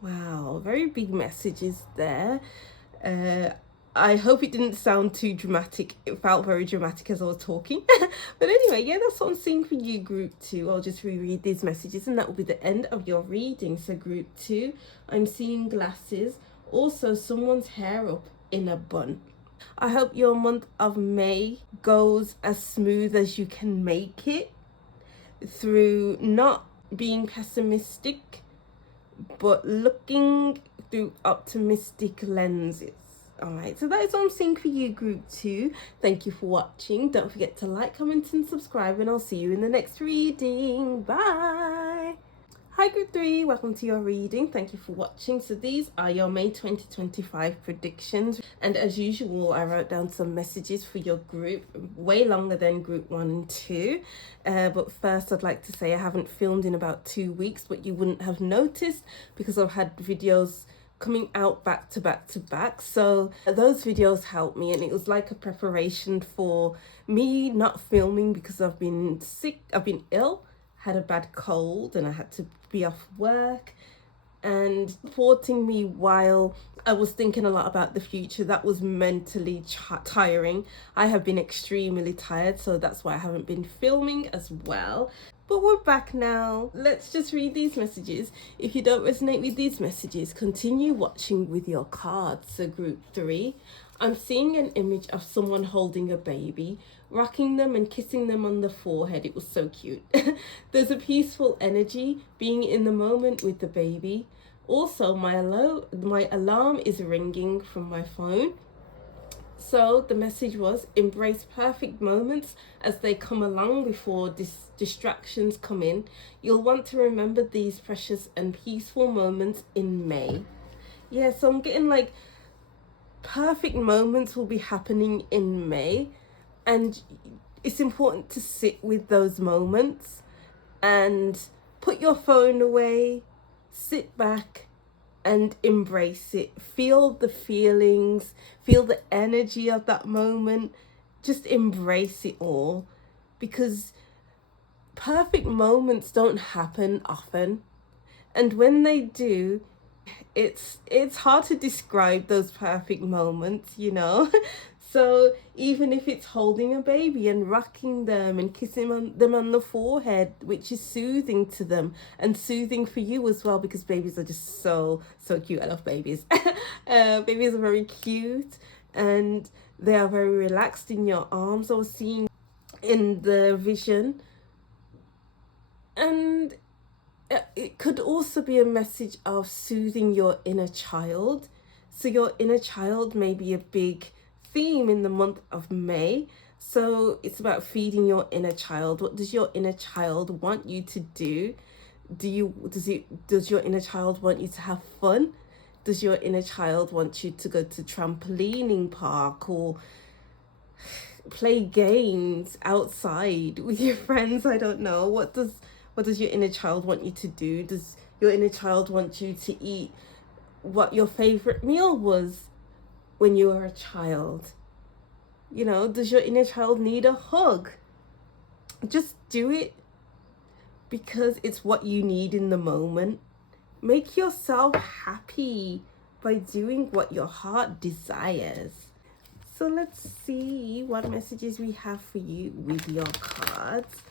Wow, very big messages there. I hope it didn't sound too dramatic. It felt very dramatic as I was talking. But anyway, yeah, that's what I'm seeing for you, group 2. I'll just reread these messages and that will be the end of your reading. So group 2, I'm seeing glasses. Also, someone's hair up in a bun. I hope your month of May goes as smooth as you can make it, through not being pessimistic, but looking through optimistic lenses. Alright, so that is what I'm seeing for you, group 2. Thank you for watching. Don't forget to like, comment and subscribe, and I'll see you in the next reading. Bye! Hi group 3, welcome to your reading. Thank you for watching. So these are your May 2025 predictions, and as usual I wrote down some messages for your group, way longer than group 1 and 2. But first I'd like to say I haven't filmed in about 2 weeks, but you wouldn't have noticed because I've had videos coming out back to back to back. So those videos helped me, and it was like a preparation for me not filming because I've been sick, I've been ill, had a bad cold, and I had to be off work, and supporting me while I was thinking a lot about the future. That was mentally tiring. I have been extremely tired, so that's why I haven't been filming as well. But we're back now. Let's just read these messages. If you don't resonate with these messages, continue watching with your cards. So group 3, I'm seeing an image of someone holding a baby, rocking them and kissing them on the forehead. It was so cute. There's a peaceful energy, being in the moment with the baby. Also, my alarm is ringing from my phone. So the message was, embrace perfect moments as they come along before distractions come in. You'll want to remember these precious and peaceful moments in May. Yeah, so I'm getting like perfect moments will be happening in May, and it's important to sit with those moments and put your phone away, sit back and embrace it. Feel the feelings, feel the energy of that moment. Just embrace it all, because perfect moments don't happen often, and when they do, It's hard to describe those perfect moments, you know. So even if it's holding a baby and rocking them and kissing them on the forehead, which is soothing to them and soothing for you as well, because babies are just so cute. I love babies. Babies are very cute and they are very relaxed in your arms. I was seeing in the vision, and it could also be a message of soothing your inner child. So your inner child may be a big theme in the month of May. So it's about feeding your inner child. What does your inner child want you to do? Does your inner child want you to have fun? Does your inner child want you to go to trampolining park or play games outside with your friends? I don't know. What does your inner child want you to do? Does your inner child want you to eat what your favorite meal was when you were a child? You know, does your inner child need a hug? Just do it because it's what you need in the moment. Make yourself happy by doing what your heart desires. So let's see what messages we have for you with your cards.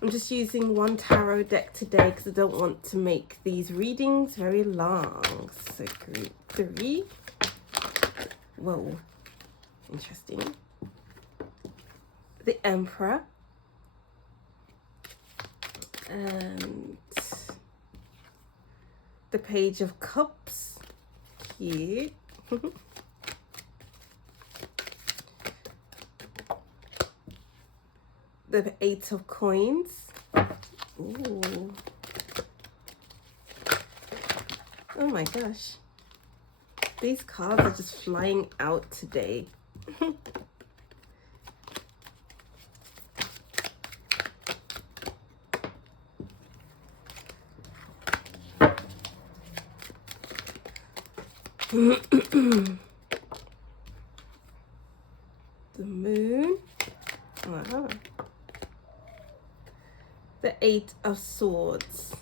I'm just using one tarot deck today because I don't want to make these readings very long. So group 3. Whoa, interesting. The Emperor. And the Page of Cups. Cute. The 8 of Coins. Ooh. Oh my gosh. These cards are just flying out today. The Moon. Wow. The 8 of Swords.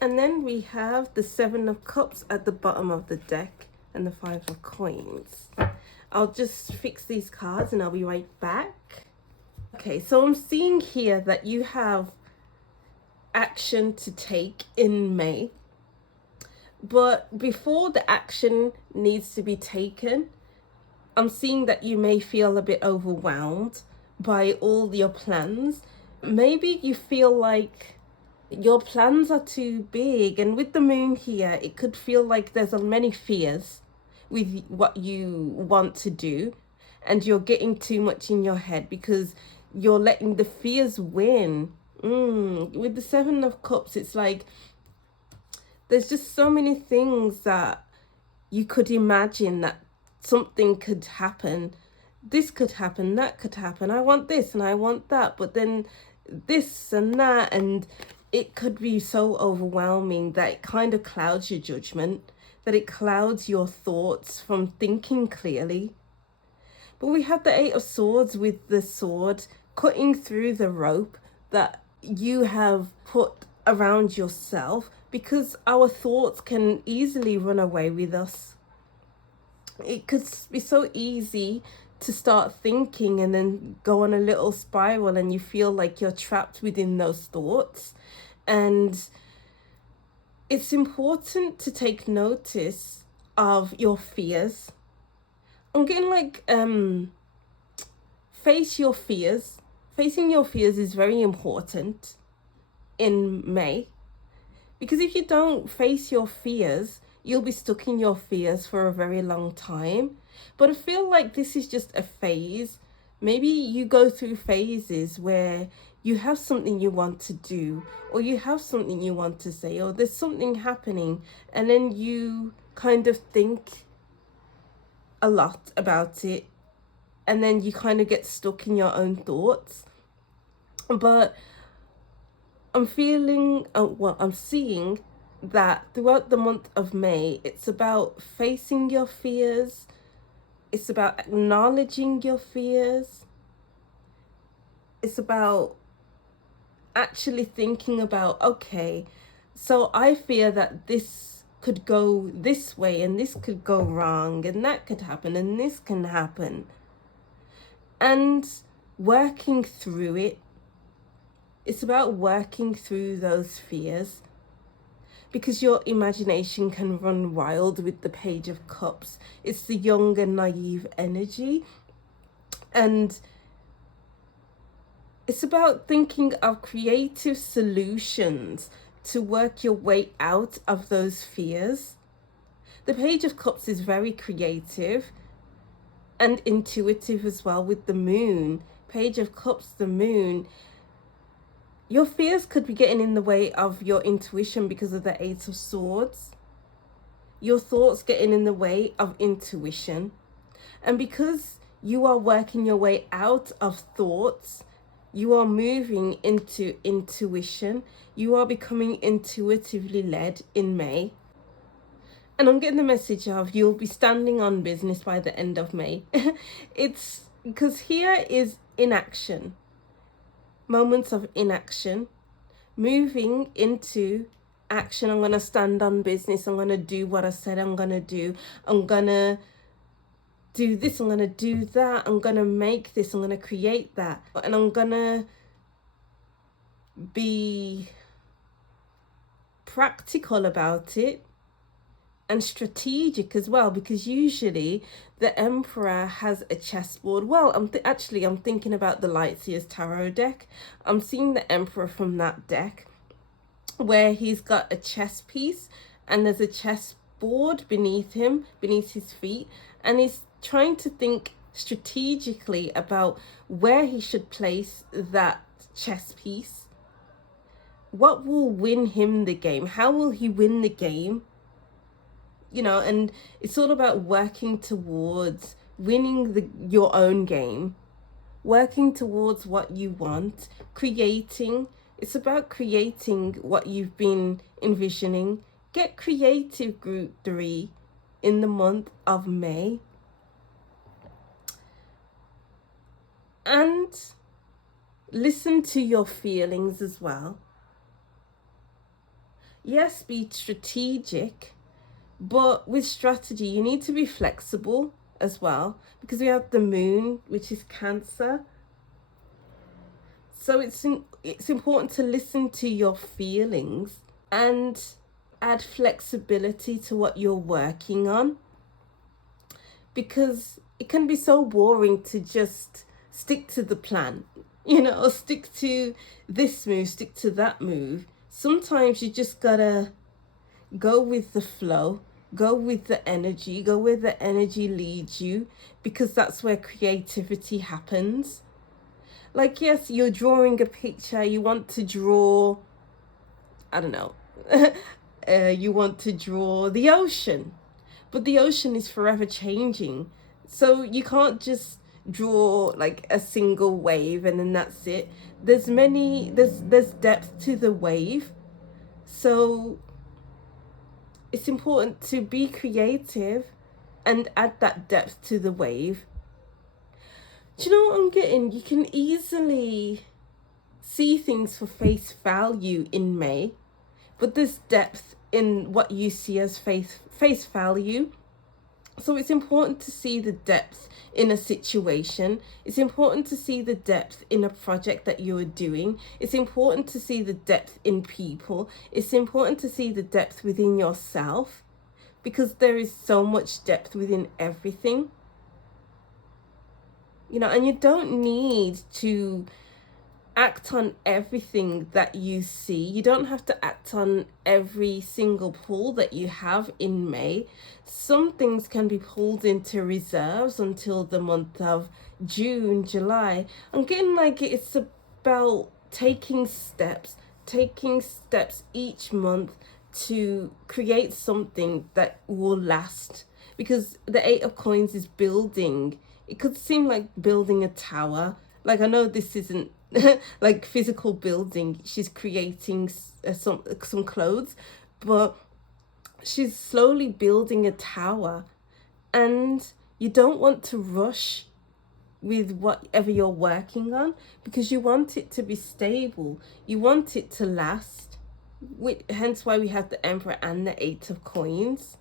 And then we have the 7 of Cups at the bottom of the deck and the 5 of Coins. I'll just fix these cards and I'll be right back. Okay, so I'm seeing here that you have action to take in May. But before the action needs to be taken, I'm seeing that you may feel a bit overwhelmed by all your plans. Maybe you feel like your plans are too big, and with the moon here, it could feel like there's many fears with what you want to do, and you're getting too much in your head because you're letting the fears win. With the 7 of Cups, it's like there's just so many things that you could imagine that something could happen. This could happen, that could happen. I want this and I want that, but then this and that, and it could be so overwhelming that it kind of clouds your judgment, that it clouds your thoughts from thinking clearly. But we have the 8 of Swords with the sword cutting through the rope that you have put around yourself, because our thoughts can easily run away with us. It could be so easy to start thinking and then go on a little spiral, and you feel like you're trapped within those thoughts. And it's important to take notice of your fears. I'm getting like face your fears. Facing your fears is very important in May, because if you don't face your fears, you'll be stuck in your fears for a very long time. But I feel like this is just a phase. Maybe you go through phases where you have something you want to do, or you have something you want to say, or there's something happening, and then you kind of think a lot about it, and then you kind of get stuck in your own thoughts. But I'm feeling, I'm seeing that throughout the month of May, it's about facing your fears. It's about acknowledging your fears. It's about actually thinking about, okay, so I fear that this could go this way and this could go wrong and that could happen and this can happen. And working through it, it's about working through those fears, because your imagination can run wild with the Page of Cups. It's the young and naive energy. And it's about thinking of creative solutions to work your way out of those fears. The Page of Cups is very creative and intuitive as well with the moon. Page of Cups, the moon. Your fears could be getting in the way of your intuition because of the Eight of Swords. Your thoughts getting in the way of intuition. And because you are working your way out of thoughts, you are moving into intuition. You are becoming intuitively led in May. And I'm getting the message of you'll be standing on business by the end of May. It's because here is inaction. Moments of inaction, moving into action. I'm going to stand on business. I'm going to do what I said I'm going to do. I'm going to do this. I'm going to do that. I'm going to make this. I'm going to create that. And I'm going to be practical about it and strategic as well, because usually the Emperor has a chessboard. Well, I'm thinking about the Lightseers Tarot deck. I'm seeing the Emperor from that deck, where he's got a chess piece and there's a chessboard beneath him, beneath his feet, and he's trying to think strategically about where he should place that chess piece. What will win him the game? How will he win the game? You know, and it's all about working towards winning your own game, working towards what you want, creating. It's about creating what you've been envisioning. Get creative, Group 3, in the month of May. And listen to your feelings as well. Yes, be strategic. But with strategy, you need to be flexible as well, because we have the moon, which is Cancer. So it's important to listen to your feelings and add flexibility to what you're working on, because it can be so boring to just stick to the plan, you know, or stick to this move, stick to that move. Sometimes you just gotta go with the flow, go with the energy, go where the energy leads you, because that's where creativity happens. Like, yes, you're drawing a picture, you want to draw, I don't know, you want to draw the ocean, but the ocean is forever changing. So you can't just draw like a single wave and then that's it. There's depth to the wave. So it's important to be creative and add that depth to the wave. Do you know what I'm getting? You can easily see things for face value in May, but there's depth in what you see as face value. So it's important to see the depth in a situation. It's important to see the depth in a project that you're doing. It's important to see the depth in people. It's important to see the depth within yourself, because there is so much depth within everything. You know, and you don't need to act on everything that you see. You don't have to act on every single pull that you have in May. Some things can be pulled into reserves until the month of June, July. I'm getting like it's about taking steps each month to create something that will last, because the Eight of Coins is building. It could seem like building a tower. Like, I know this isn't like physical building. She's creating some clothes, but she's slowly building a tower, and you don't want to rush with whatever you're working on, because you want it to be stable, you want it to last, hence why we have the Emperor and the Eight of Coins.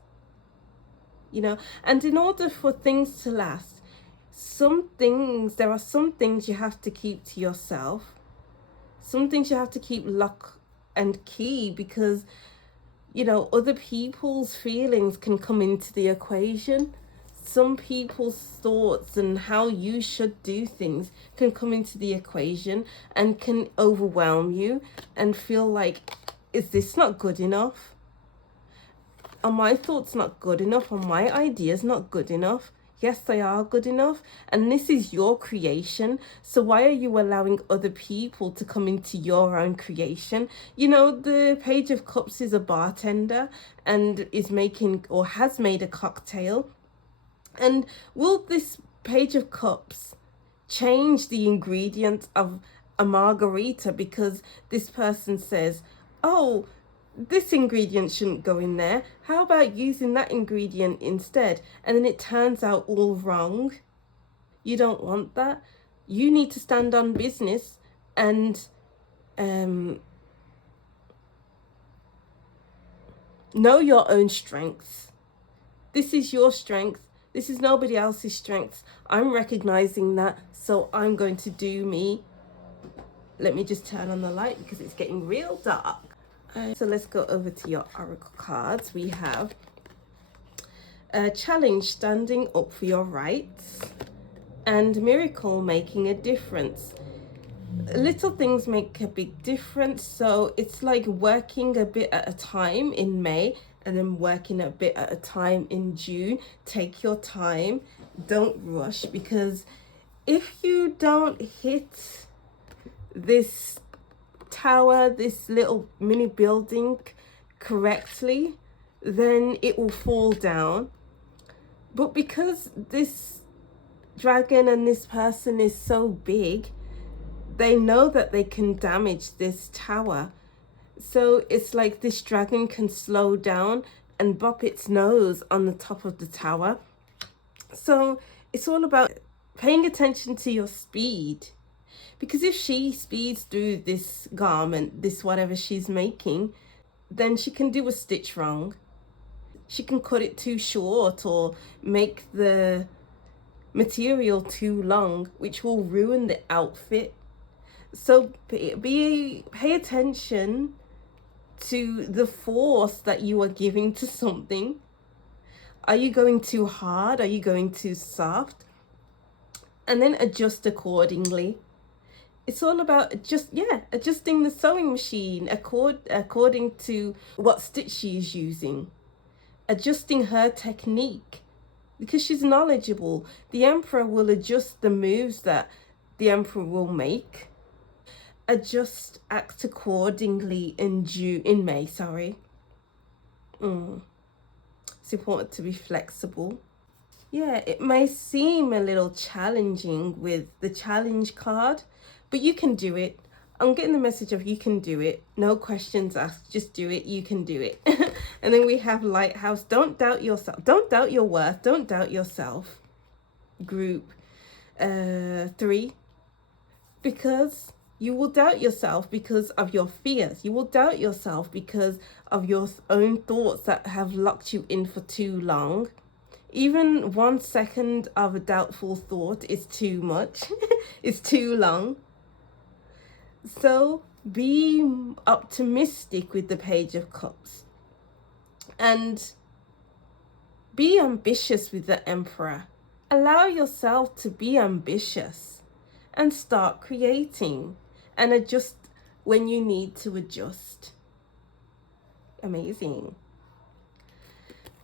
You know, and in order for things to last, there are some things you have to keep to yourself. Some things you have to keep lock and key, because, you know, other people's feelings can come into the equation. Some people's thoughts and how you should do things can come into the equation and can overwhelm you and feel like, is this not good enough? Are my thoughts not good enough? Are my ideas not good enough? Yes, they are good enough. And this is your creation. So why are you allowing other people to come into your own creation? You know, the Page of Cups is a bartender and is making, or has made, a cocktail. And will this Page of Cups change the ingredients of a margarita because this person says, oh, this ingredient shouldn't go in there. How about using that ingredient instead? And then it turns out all wrong. You don't want that. You need to stand on business and know your own strengths. This is your strength. This is nobody else's strengths. I'm recognizing that, so I'm going to do me. Let me just turn on the light because it's getting real dark. So let's go over to your oracle cards. We have a challenge, standing up for your rights, and miracle, making a difference. Little things make a big difference. So it's like working a bit at a time in May and then working a bit at a time in June. Take your time. Don't rush, because if you don't hit this tower, this little mini building, correctly, then it will fall down. But because this dragon and this person is so big, they know that they can damage this tower. So it's like this dragon can slow down and bop its nose on the top of the tower. So it's all about paying attention to your speed. Because if she speeds through this garment, this whatever she's making, then she can do a stitch wrong. She can cut it too short or make the material too long, which will ruin the outfit. So pay attention to the force that you are giving to something. Are you going too hard? Are you going too soft? And then adjust accordingly. It's all about adjusting the sewing machine according to what stitch she is using. Adjusting her technique, because she's knowledgeable. The Emperor will adjust the moves that the Emperor will make. Act accordingly in May, sorry. It's important to be flexible. Yeah, it may seem a little challenging with the challenge card, but you can do it. I'm getting the message of you can do it. No questions asked, just do it. You can do it. And then we have Lighthouse. Don't doubt yourself. Don't doubt your worth. Don't doubt yourself. Group 3. Because you will doubt yourself because of your fears. You will doubt yourself because of your own thoughts that have locked you in for too long. Even 1 second of a doubtful thought is too much. It's too long. So be optimistic with the Page of Cups. And be ambitious with the Emperor. Allow yourself to be ambitious and start creating and adjust when you need to adjust. Amazing.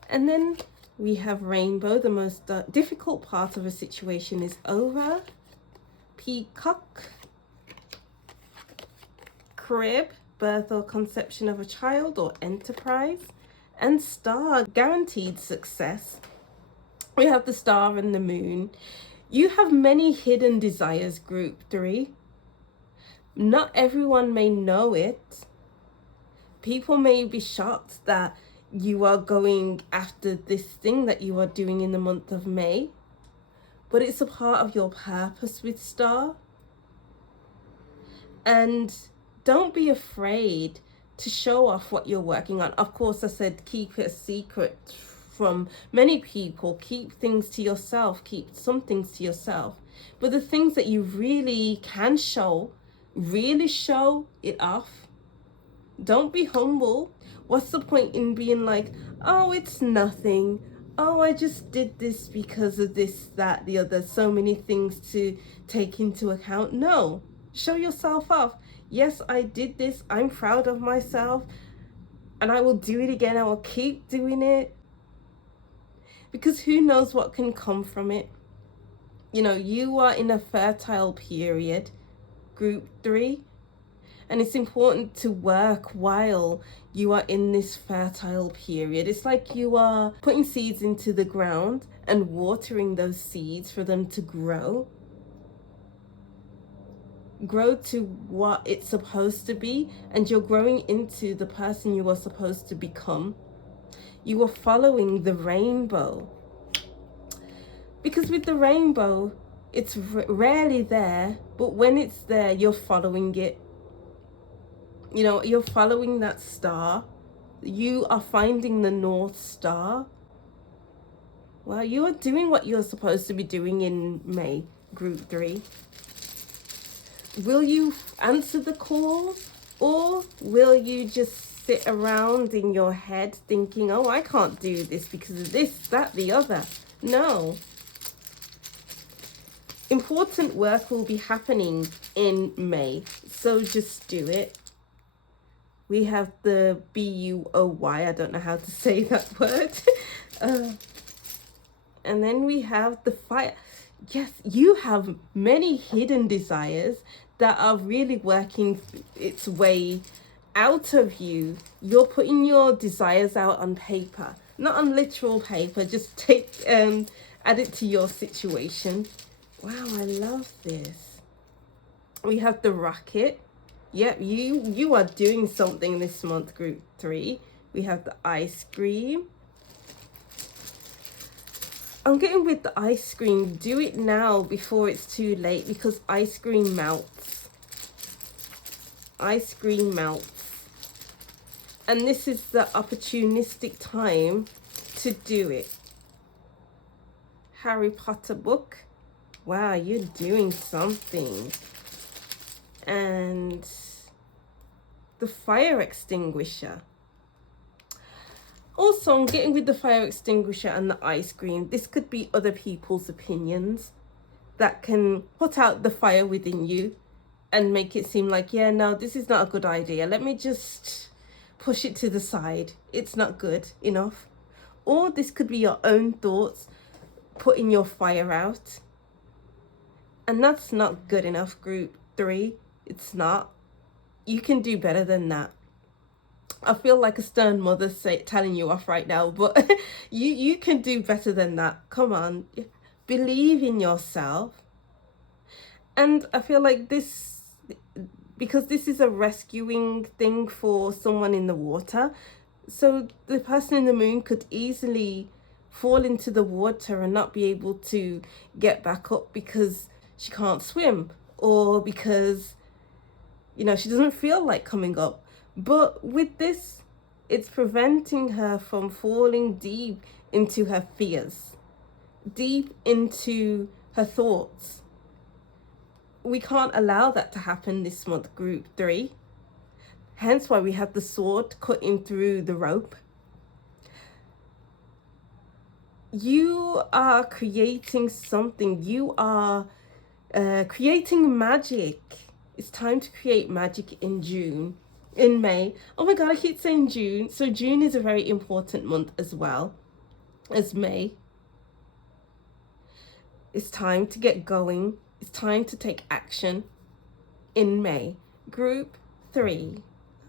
And then we have Rainbow. The most difficult part of a situation is over. Peacock. Crib, birth or conception of a child or enterprise. And Star, guaranteed success. We have the Star and the Moon. You have many hidden desires, Group 3. Not everyone may know it. People may be shocked that you are going after this thing that you are doing in the month of May, but it's a part of your purpose with Star. And don't be afraid to show off what you're working on. Of course, I said keep it a secret from many people. Keep things to yourself. Keep some things to yourself. But the things that you really can show, really show it off. Don't be humble. What's the point in being like, oh, it's nothing. Oh, I just did this because of this, that, the other. So many things to take into account. No, show yourself off. Yes, I did this. I'm proud of myself. And I will do it again. I will keep doing it. Because who knows what can come from it. You know, you are in a fertile period, group 3. And it's important to work while you are in this fertile period. It's like you are putting seeds into the ground and watering those seeds for them to grow to what it's supposed to be, and you're growing into the person you are supposed to become. You are following the rainbow. Because with the rainbow, it's rarely there, but when it's there, you're following it. You know, you're following that star. You are finding the North Star. Well, you are doing what you're supposed to be doing in May, group 3. Will you answer the call, or will you just sit around in your head thinking, oh, I can't do this because of this, that, the other? No. Important work will be happening in May, so just do it. We have the B-U-O-Y, I don't know how to say that word. And then we have the fire. Yes, you have many hidden desires that are really working its way out of you. You're putting your desires out on paper, not on literal paper. Just add it to your situation. Wow, I love this. We have the rocket. Yep, you are doing something this month, group 3. We have the ice cream. I'm getting with the ice cream. Do it now before it's too late, because ice cream melts. Ice cream melts. And this is the opportunistic time to do it. Harry Potter book. Wow, you're doing something. And the fire extinguisher. Also, I'm getting with the fire extinguisher and the ice cream. This could be other people's opinions that can put out the fire within you and make it seem like, yeah, no, this is not a good idea. Let me just push it to the side. It's not good enough. Or this could be your own thoughts putting your fire out. And that's not good enough, group 3. It's not. You can do better than that. I feel like a stern mother telling you off right now, but you can do better than that. Come on, believe in yourself. And I feel like this, because this is a rescuing thing for someone in the water, so the person in the moon could easily fall into the water and not be able to get back up because she can't swim, or because, you know, she doesn't feel like coming up. But with this, it's preventing her from falling deep into her fears, deep into her thoughts. We can't allow that to happen this month, group 3. Hence why we have the sword cutting through the rope. You are creating something. You are creating magic. It's time to create magic in June. In May. Oh my God, I keep saying June. So June is a very important month as well as May. It's time to get going. It's time to take action in May. Group 3.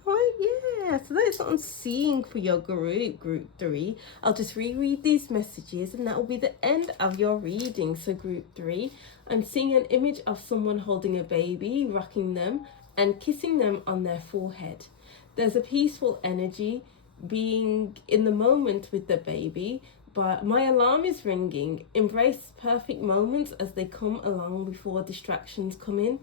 Oh yeah, so that is what I'm seeing for your group 3. I'll just reread these messages and that will be the end of your reading. So group 3, I'm seeing an image of someone holding a baby, rocking them and kissing them on their forehead. There's a peaceful energy, being in the moment with the baby, but my alarm is ringing. Embrace perfect moments as they come along before distractions come in.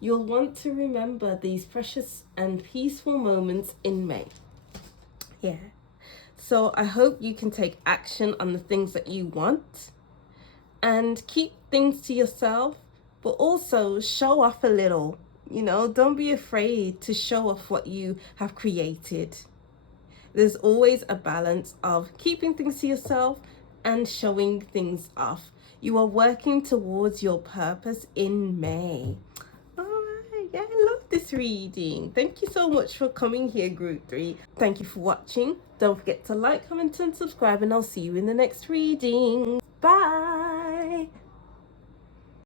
you'll want to remember these precious and peaceful moments in May. Yeah. So I hope you can take action on the things that you want and keep things to yourself, but also show off a little. You know, don't be afraid to show off what you have created. There's always a balance of keeping things to yourself and showing things off. You are working towards your purpose in May. All right, yeah, I love this reading. Thank you so much for coming here, Group 3. Thank you for watching. Don't forget to like, comment, and subscribe, and I'll see you in the next reading. Bye.